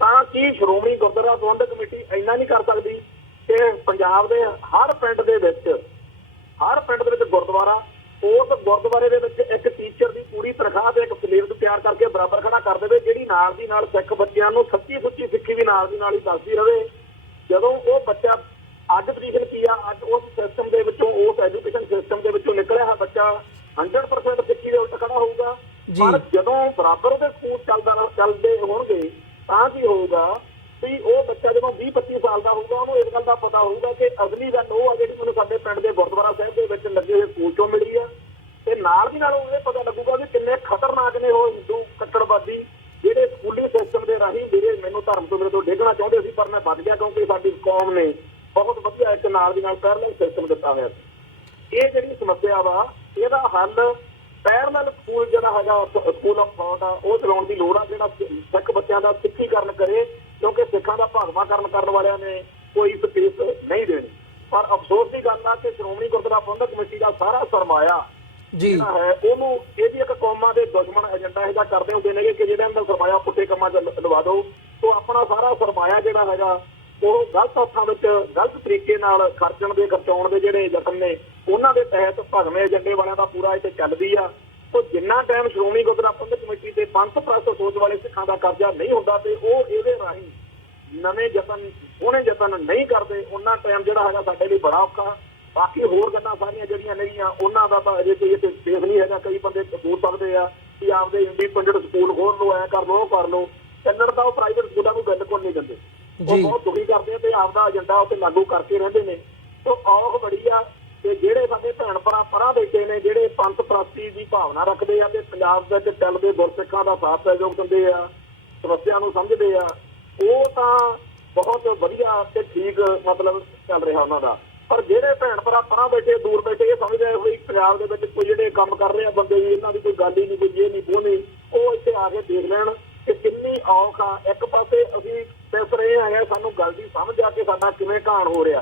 ਤਾਂ ਕੀ ਸ਼੍ਰੋਮਣੀ ਗੁਰਦੁਆਰਾ ਪ੍ਰਬੰਧਕ ਕਮੇਟੀ ਇੰਨਾ ਨਹੀਂ ਕਰ ਸਕਦੀ ਕਿ ਪੰਜਾਬ ਦੇ ਹਰ ਪਿੰਡ ਦੇ ਵਿੱਚ ਗੁਰਦੁਆਰਾ, ਉਸ ਗੁਰਦੁਆਰੇ ਦੇ ਵਿੱਚ ਇੱਕ ਟੀਚਰ ਦੀ ਪੂਰੀ ਤਨਖਾਹ ਤੇ ਇੱਕ ਸਿਲੇਬਸ ਤਿਆਰ ਕਰਕੇ ਬਰਾਬਰ ਖੜਾ ਕਰ ਦੇਵੇ, ਜਿਹੜੀ ਨਾਲ ਦੀ ਨਾਲ ਸਿੱਖ ਬੱਚਿਆਂ ਨੂੰ ਸੱਚੀ ਸੁੱਚੀ ਸਿੱਖੀ ਵੀ ਨਾਲ ਦੀ ਨਾਲ ਹੀ ਦੱਸਦੀ ਰਹੇ। ਜਦੋਂ ਉਹ ਬੱਚਾ ਅੱਜ ਪੋਜੀਸ਼ਨ ਕੀ ਆ, ਅੱਜ ਉਸ ਸਿਸਟਮ ਦੇ ਵਿੱਚੋਂ, ਉਸ ਐਜੂਕੇਸ਼ਨ ਸਿਸਟਮ ਦੇ ਵਿੱਚੋਂ ਨਿਕਲਿਆ ਹੈ ਬੱਚਾ 100% ਸਿੱਖੀ ਦੇ ਉਲਟ ਖੜਾ ਹੋਊਗਾ। ਪਰ ਜਦੋਂ ਬਰਾਬਰ ਉਹਦੇ ਸਕੂਲ ਚੱਲਦੇ ਹੋਣਗੇ ਤਾਂ ਕੀ ਹੋਊਗਾ ਵੀ ਉਹ ਬੱਚਾ ਜਦੋਂ 20-25 ਸਾਲ ਦਾ ਹੋਊਗਾ, ਉਹਨੂੰ ਇਸ ਗੱਲ ਦਾ ਪਤਾ ਹੋਊਗਾ ਕਿ ਅਗਲੀ ਗੱਲ ਉਹ ਆ ਜਿਹੜੀ ਮੈਨੂੰ ਸਾਡੇ ਪਿੰਡ ਦੇ ਗੁਰਦੁਆਰਾ ਸਾਹਿਬ ਦੇ ਵਿੱਚ ਲੱਗੇ ਹੋਏ ਸਕੂਲ ਚੋਂ ਮਿਲੀ ਆ, ਤੇ ਨਾਲ ਦੀ ਨਾਲ ਉਹ ਇਹ ਪਤਾ ਲੱਗੂਗਾ ਵੀ ਕਿੰਨੇ ਖਤਰਨਾਕ ਨੇ ਉਹ ਹਿੰਦੂ ਕੱਟੜਵਾਦੀ ਜਿਹੜੇ ਸਕੂਲੀ ਸਿਸਟਮ ਦੇ ਰਾਹੀਂ ਮੈਨੂੰ ਧਰਮ ਤੋਂ ਮੇਰੇ ਤੋਂ ਡੇਗਣਾ ਚਾਹੁੰਦੇ ਸੀ, ਪਰ ਮੈਂ ਬਚ ਗਿਆ ਕਿਉਂਕਿ ਸਾਡੀ ਕੌਮ ਨੇ ਬਹੁਤ ਵਧੀਆ ਇੱਕ ਨਾਲ ਦੀ ਨਾਲ ਪੈਰਲਲ ਸਿਸਟਮ ਦਿੱਤਾ ਹੋਇਆ ਸੀ। ਇਹ ਜਿਹੜੀ ਸਮੱਸਿਆ ਵਾ, ਇਹਦਾ ਹੱਲ ਪੈਰਲਲ ਸਕੂਲ ਜਿਹੜਾ ਹੈਗਾ ਸਕੂਲ ਆਫ ਥਾਟ ਆ ਉਹ ਚਲਾਉਣ ਦੀ ਲੋੜ ਆ, ਜਿਹੜਾ ਸਿੱਖ ਬੱਚਿਆਂ ਦਾ ਸਿੱਖੀਕਰਨ ਕਰੇ, ਕਿਉਂਕਿ ਸਿੱਖਾਂ ਦਾ ਭਾਗਵਾਕਰਨ ਕਰਨ ਵਾਲਿਆਂ ਨੇ ਕੋਈ ਸਪੇਸ ਨਹੀਂ ਦੇਣੀ। ਪਰ ਅਫਸੋਸ ਦੀ ਗੱਲ ਆ ਕਿ ਸ਼੍ਰੋਮਣੀ ਗੁਰਦੁਆਰਾ ਪ੍ਰਬੰਧਕ ਕਮੇਟੀ ਦਾ ਸਾਰਾ ਸਰਮਾਇਆ ਜਿਹੜਾ ਹੈ ਉਹਨੂੰ ਇਹਦੀ ਇੱਕ ਕੌਮਾਂ ਦੇ ਦੁਸ਼ਮਣ ਏਜੰਡਾ ਇਹਦਾ ਕਰਦੇ ਹੁੰਦੇ ਨੇ ਕਿ ਜਿਹੜੇ ਅੰਦਰ ਸਰਮਾਇਆ ਪੁੱਠੇ ਕੰਮਾਂ 'ਚ ਲਵਾ ਦਿਓ, ਤੋਂ ਆਪਣਾ ਸਾਰਾ ਸਰਮਾਇਆ ਜਿਹੜਾ ਹੈਗਾ ਉਹ ਗਲਤ ਹੱਥਾਂ ਵਿੱਚ ਗਲਤ ਤਰੀਕੇ ਨਾਲ ਖਰਚਾਉਣ ਦੇ ਜਿਹੜੇ ਯਤਨ ਨੇ ਉਹਨਾਂ ਦੇ ਤਹਿਤ ਭਗਵੇਂ ਏਜੰਡੇ ਵਾਲਿਆਂ ਦਾ ਪੂਰਾ ਇੱਥੇ ਚੱਲਦੀ ਆ। ਤੋਂ ਜਿੰਨਾ ਟਾਈਮ ਸ਼੍ਰੋਮਣੀ ਗੁਰਦੁਆਰਾ ਪ੍ਰਬੰਧਕ ਕਮੇਟੀ ਤੇ ਪੰਥ ਪ੍ਰਸਤ ਸੋਚ ਵਾਲੇ ਸਿੱਖਾਂ ਦਾ ਕਬਜ਼ਾ ਨਹੀਂ ਹੁੰਦਾ ਤੇ ਉਹ ਇਹਦੇ ਰਾਹੀਂ ਨਵੇਂ ਯਤਨ ਨਹੀਂ ਕਰਦੇ, ਉਹਨਾਂ ਟਾਈਮ ਜਿਹੜਾ ਹੈਗਾ ਸਾਡੇ ਲਈ ਬੜਾ ਔਖਾ। ਬਾਕੀ ਹੋਰ ਗੱਲਾਂ ਸਾਰੀਆਂ ਜਿਹੜੀਆਂ ਨੇਗੀਆਂ ਉਹਨਾਂ ਦਾ ਤਾਂ ਅਜੇ ਕੋਈ ਇੱਥੇ ਸਪੇਸ ਨਹੀਂ ਹੈਗਾ। ਕਈ ਬੰਦੇ ਸੋਚ ਸਕਦੇ ਆ ਕਿ ਆਪਦੇ ਇੰਡੀਪੈਂਡੈਂਟ ਸਕੂਲ ਖੋਲ ਲਓ, ਐ ਕਰ ਲਓ, ਉਹ ਕਰ ਲਓ। ਚੱਲਣ ਤਾਂ ਉਹ ਪ੍ਰਾਈਵੇਟ ਸਕੂਲਾਂ ਨੂੰ ਬਿਲਕੁਲ ਨਹੀਂ ਦਿੰਦੇ, ਉਹ ਬਹੁਤ ਦੁਖੀ ਕਰਦੇ ਆ ਤੇ ਆਪਦਾ ਏਜੰਡਾ ਉੱਤੇ ਲਾਗੂ ਕਰਕੇ ਰਹਿੰਦੇ ਨੇ। ਤੋਂ ਔਖ ਬੜੀ ਆ ਤੇ ਜਿਹੜੇ ਸਾਡੇ ਭੈਣ ਭਰਾ ਪਰਾਂ ਬੈਠੇ ਨੇ, ਜਿਹੜੇ ਪੰਥ ਪ੍ਰਾਸਤੀ ਦੀ ਭਾਵਨਾ ਰੱਖਦੇ ਆ ਤੇ ਪੰਜਾਬ ਵਿੱਚ ਚੱਲਦੇ ਗੁਰਸਿੱਖਾਂ ਦਾ ਸਾਥ ਸਹਿਯੋਗ ਦਿੰਦੇ ਆ, ਸਮੱਸਿਆ ਨੂੰ ਸਮਝਦੇ ਆ, ਉਹ ਤਾਂ ਬਹੁਤ ਵਧੀਆ ਤੇ ਠੀਕ ਮਤਲਬ ਚੱਲ ਰਿਹਾ ਉਹਨਾਂ ਦਾ। ਪਰ ਜਿਹੜੇ ਭੈਣ ਭਰਾ ਪਰਾਂ ਬੈਠੇ, ਦੂਰ ਬੈਠੇ, ਇਹ ਸਮਝਦੇ ਹੋਏ ਪੰਜਾਬ ਦੇ ਵਿੱਚ ਕੋਈ ਜਿਹੜੇ ਕੰਮ ਕਰ ਰਹੇ ਆ ਬੰਦੇ ਵੀ, ਇਹਨਾਂ ਦੀ ਕੋਈ ਗੱਲ ਹੀ ਨਹੀਂ, ਕੋਈ ਇਹ ਨਹੀਂ ਉਹ ਨਹੀਂ, ਉਹ ਇੱਥੇ ਆ ਕੇ ਦੇਖ ਲੈਣ ਕਿ ਕਿੰਨੀ ਔਖ ਆ। ਇੱਕ ਪਾਸੇ ਅਸੀਂ ਸਿਰਫ ਇਹ ਹੈਗਾ ਸਾਨੂੰ ਗੱਲ ਦੀ ਸਮਝ ਆ ਕਿ ਸਾਡਾ ਕਿਵੇਂ ਘਾਣ ਹੋ ਰਿਹਾ,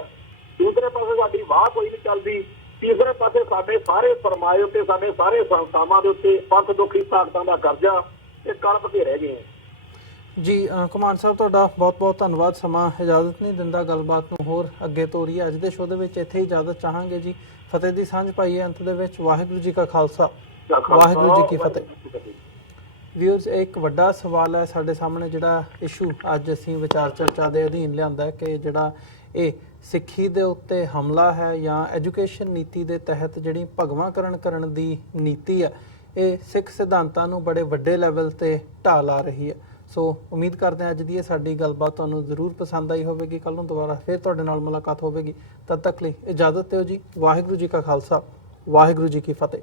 ਦੂਸਰੇ ਪਾਸੇ ਸਾਡੀ ਵਾਹ ਕੋਈ ਨਹੀਂ ਚੱਲਦੀ, ਤੀਸਰੇ ਪਾਸੇ ਸਾਡੇ ਸਾਰੇ ਸਰਮਾਏ ਉੱਤੇ, ਸਾਡੇ ਸਾਰੇ ਸੰਸਥਾਵਾਂ ਦੇ ਉੱਤੇ ਪੰਥ ਦੁਖੀ ਤਾਕਤਾਂ ਦਾ ਕਰਜ਼ਾ ਇਹ ਕਲਪ ਕੇ ਰਹਿ ਗਏ ਜੀ। ਕਮਾਨ ਸਾਹਿਬ ਤੁਹਾਡਾ ਬਹੁਤ-ਬਹੁਤ ਧੰਨਵਾਦ। ਸਮਾਂ ਇਜਾਜ਼ਤ ਨਹੀਂ ਦਿੰਦਾ ਗੱਲਬਾਤ ਨੂੰ ਹੋਰ ਅੱਗੇ ਤੋਰੀਏ। ਅੱਜ ਦੇ ਸ਼ੋਅ ਦੇ ਵਿੱਚ ਇੱਥੇ ਹੀ ਇਜਾਜ਼ਤ ਚਾਹਾਂਗੇ ਜੀ। ਫਤਿਹ ਦੀ ਸਾਂਝ ਪਾਈਏ ਅੰਤ ਦੇ ਵਿੱਚ। ਵਾਹਿਗੁਰੂ ਜੀ ਕਾ ਖਾਲਸਾ, ਵਾਹਿਗੁਰੂ ਜੀ ਕੀ ਫਤਿਹ। ਵਿਊਜ਼, ਇੱਕ ਵੱਡਾ ਸਵਾਲ ਹੈ ਸਾਡੇ ਸਾਹਮਣੇ, ਜਿਹੜਾ ਇਸ਼ੂ ਅੱਜ ਅਸੀਂ ਵਿਚਾਰ ਚਰਚਾ ਦੇ ਅਧੀਨ ਲਿਆਂਦਾ ਕਿ ਜਿਹੜਾ ਇਹ ਸਿੱਖੀ ਦੇ ਉੱਤੇ ਹਮਲਾ ਹੈ ਜਾਂ ਐਜੂਕੇਸ਼ਨ ਨੀਤੀ ਦੇ ਤਹਿਤ ਜਿਹੜੀ ਭਗਵਾਂਕਰਨ ਕਰਨ ਦੀ ਨੀਤੀ ਹੈ, ਇਹ ਸਿੱਖ ਸਿਧਾਂਤਾਂ ਨੂੰ ਬੜੇ ਵੱਡੇ ਲੈਵਲ ਤੇ ਢਾਹ ਲਾ ਰਹੀ ਹੈ। ਸੋ ਉਮੀਦ ਕਰਦੇ ਹਾਂ ਅੱਜ ਦੀ ਇਹ ਸਾਡੀ ਗੱਲਬਾਤ ਤੁਹਾਨੂੰ ਜ਼ਰੂਰ ਪਸੰਦ ਆਈ ਹੋਵੇਗੀ। ਕੱਲ੍ਹ ਨੂੰ ਦੁਬਾਰਾ ਫਿਰ ਤੁਹਾਡੇ ਨਾਲ ਮੁਲਾਕਾਤ ਹੋਵੇਗੀ। ਤਦ ਤੱਕ ਲਈ ਇਜਾਜ਼ਤ ਦਿਓ ਜੀ। ਵਾਹਿਗੁਰੂ ਜੀ ਕਾ ਖਾਲਸਾ, ਵਾਹਿਗੁਰੂ ਜੀ ਕੀ ਫਤਿਹ।